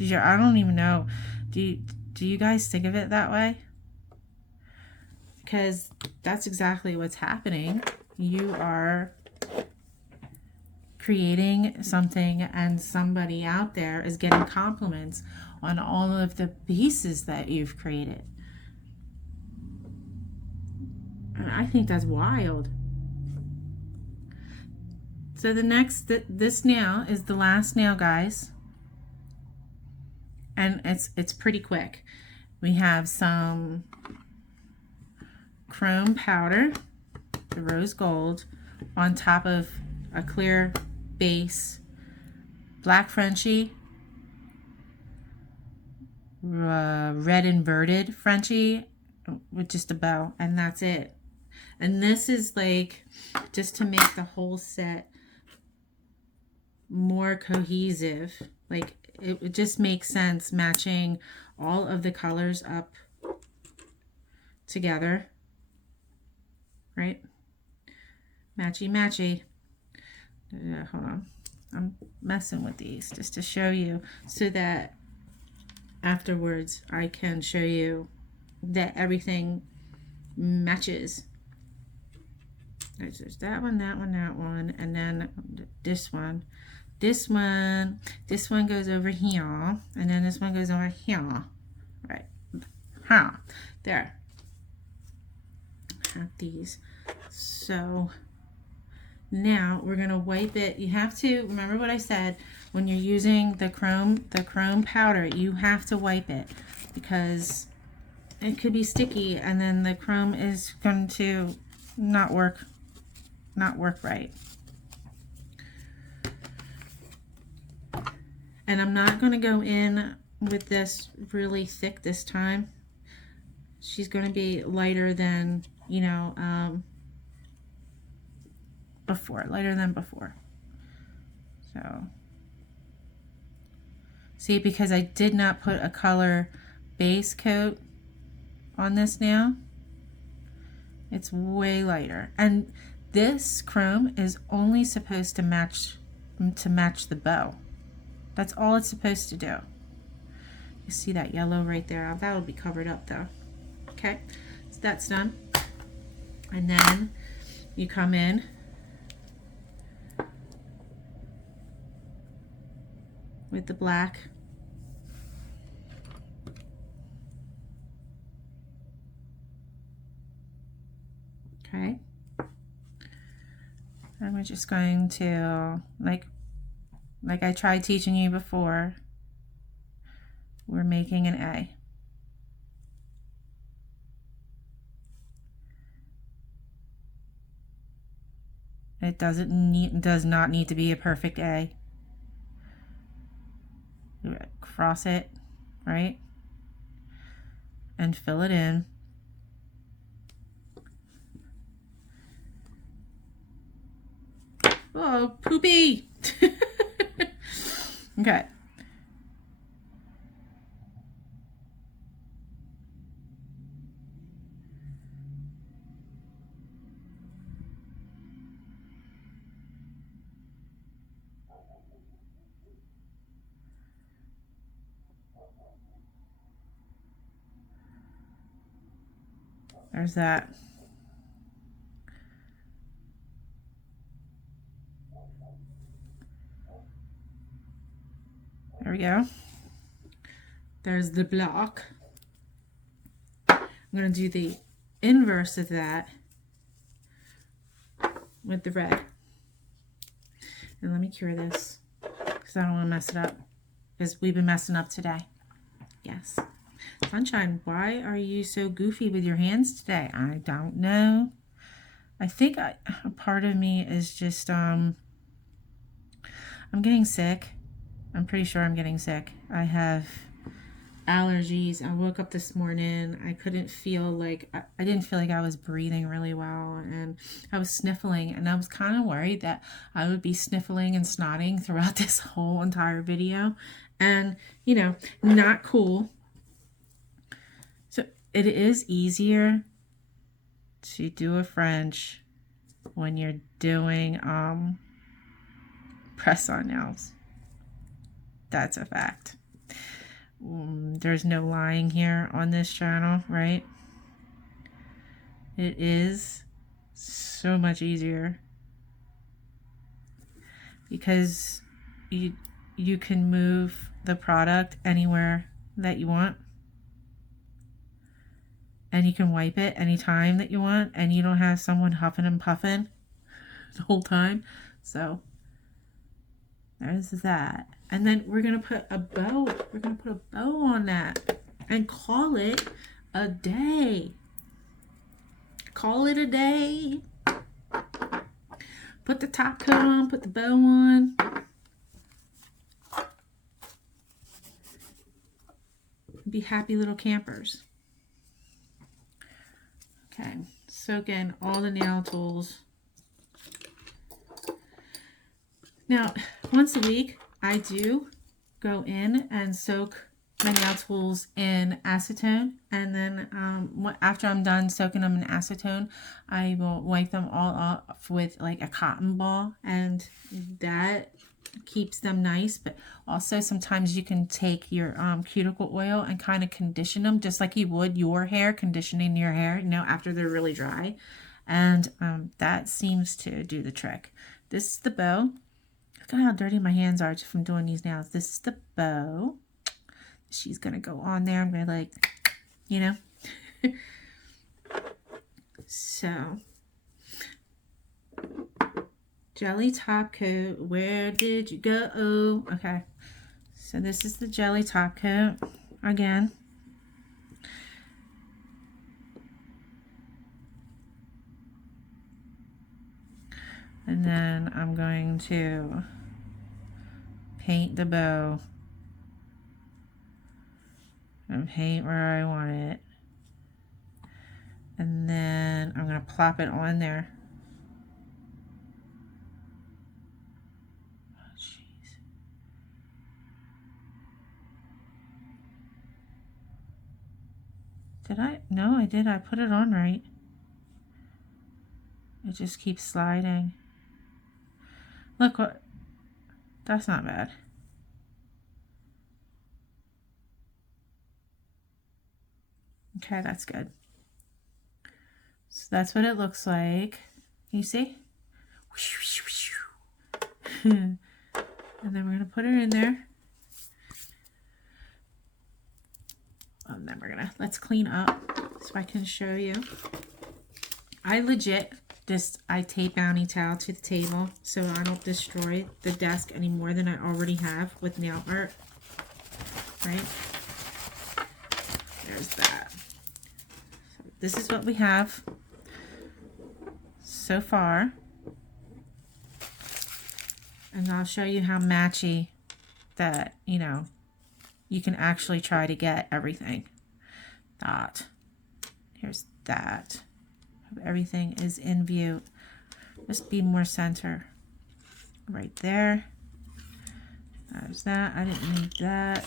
I don't even know. Do you guys think of it that way? Because that's exactly what's happening. You are creating something, and somebody out there is getting compliments on all of the pieces that you've created. And I think that's wild. So this nail is the last nail, guys. And it's pretty quick. We have some chrome powder, the rose gold, on top of a clear base, black Frenchie, red inverted Frenchie with just a bow, and that's it. And this is like just to make the whole set more cohesive. Like it just makes sense matching all of the colors up together, right? Matchy matchy. Hold on, I'm messing with these just to show you, so that afterwards I can show you that everything matches. There's that one, and then this one goes over here, and then this one goes over here, right? Huh. There. Have these. So now we're going to wipe it. You have to remember what I said when you're using the chrome powder, you have to wipe it because it could be sticky and then the chrome is going to not work right. And I'm not going to go in with this really thick this time. She's going to be lighter than, you know, lighter than before. So, see, because I did not put a color base coat on this now, it's way lighter. And this chrome is only supposed to match the bow. That's all it's supposed to do. You see that yellow right there? That will be covered up though. Okay, so that's done. And then you come in with the black. Okay. And we're just going to, like I tried teaching you before, we're making an A. It does not need to be a perfect A. Cross it, right? And fill it in. Oh, poopy! Okay. There's that. There we go. There's the block. I'm going to do the inverse of that with the red. And let me cure this because I don't want to mess it up because we've been messing up today. Yes. Sunshine, why are you so goofy with your hands today? I don't know. I think a part of me is just, I'm getting sick. I'm pretty sure I'm getting sick. I have allergies. I woke up this morning. I couldn't feel like, I didn't feel like I was breathing really well. And I was sniffling. And I was kind of worried that I would be sniffling and snotting throughout this whole entire video. And, you know, not cool. So it is easier to do a French when you're doing press-on nails. That's a fact. There's no lying here on this channel, right? It is so much easier because you can move the product anywhere that you want, and you can wipe it anytime that you want, and you don't have someone huffing and puffing the whole time. So there's that. And then we're going to put a bow. We're going to put a bow on that and call it a day. Call it a day. Put the top coat on, put the bow on. Be happy little campers. Okay, soak in all the nail tools. Now, once a week, I do go in and soak my nail tools in acetone, and then after I'm done soaking them in acetone, I will wipe them all off with like a cotton ball, and that keeps them nice. But also sometimes you can take your cuticle oil and kind of condition them just like you would your hair, conditioning your hair, you know, after they're really dry, and that seems to do the trick. This is the bow. Look at how dirty my hands are just from doing these nails. This is the bow. She's going to go on there. I'm going to you know. So, jelly top coat, where did you go? Okay, so this is the jelly top coat again. And then I'm going to paint the bow and paint where I want it. And then I'm going to plop it on there. Oh, jeez. Did I? No, I did. I put it on right. It just keeps sliding. Look what. That's not bad. Okay, that's good. So that's what it looks like. Can you see? And then we're going to put her in there. And then let's clean up so I can show you. I tape Bounty Towel to the table so I don't destroy the desk any more than I already have with nail art. Right? There's that. So this is what we have so far. And I'll show you how matchy that, you know, you can actually try to get everything. Here's that. Everything is in view. Just be more center. Right there. There's that. I didn't need that.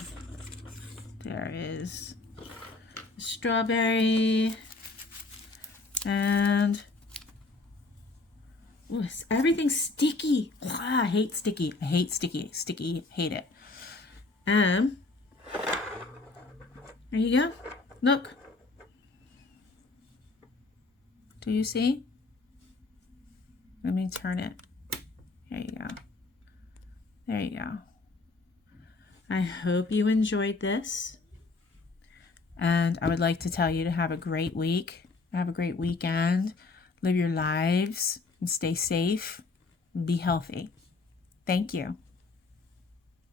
There is the strawberry. And ooh, everything's sticky. Ugh, I hate sticky. I hate sticky. Sticky. Hate it. There you go. Look. Do you see? Let me turn it. There you go. There you go. I hope you enjoyed this. And I would like to tell you to have a great week. Have a great weekend. Live your lives and stay safe and be healthy. Thank you.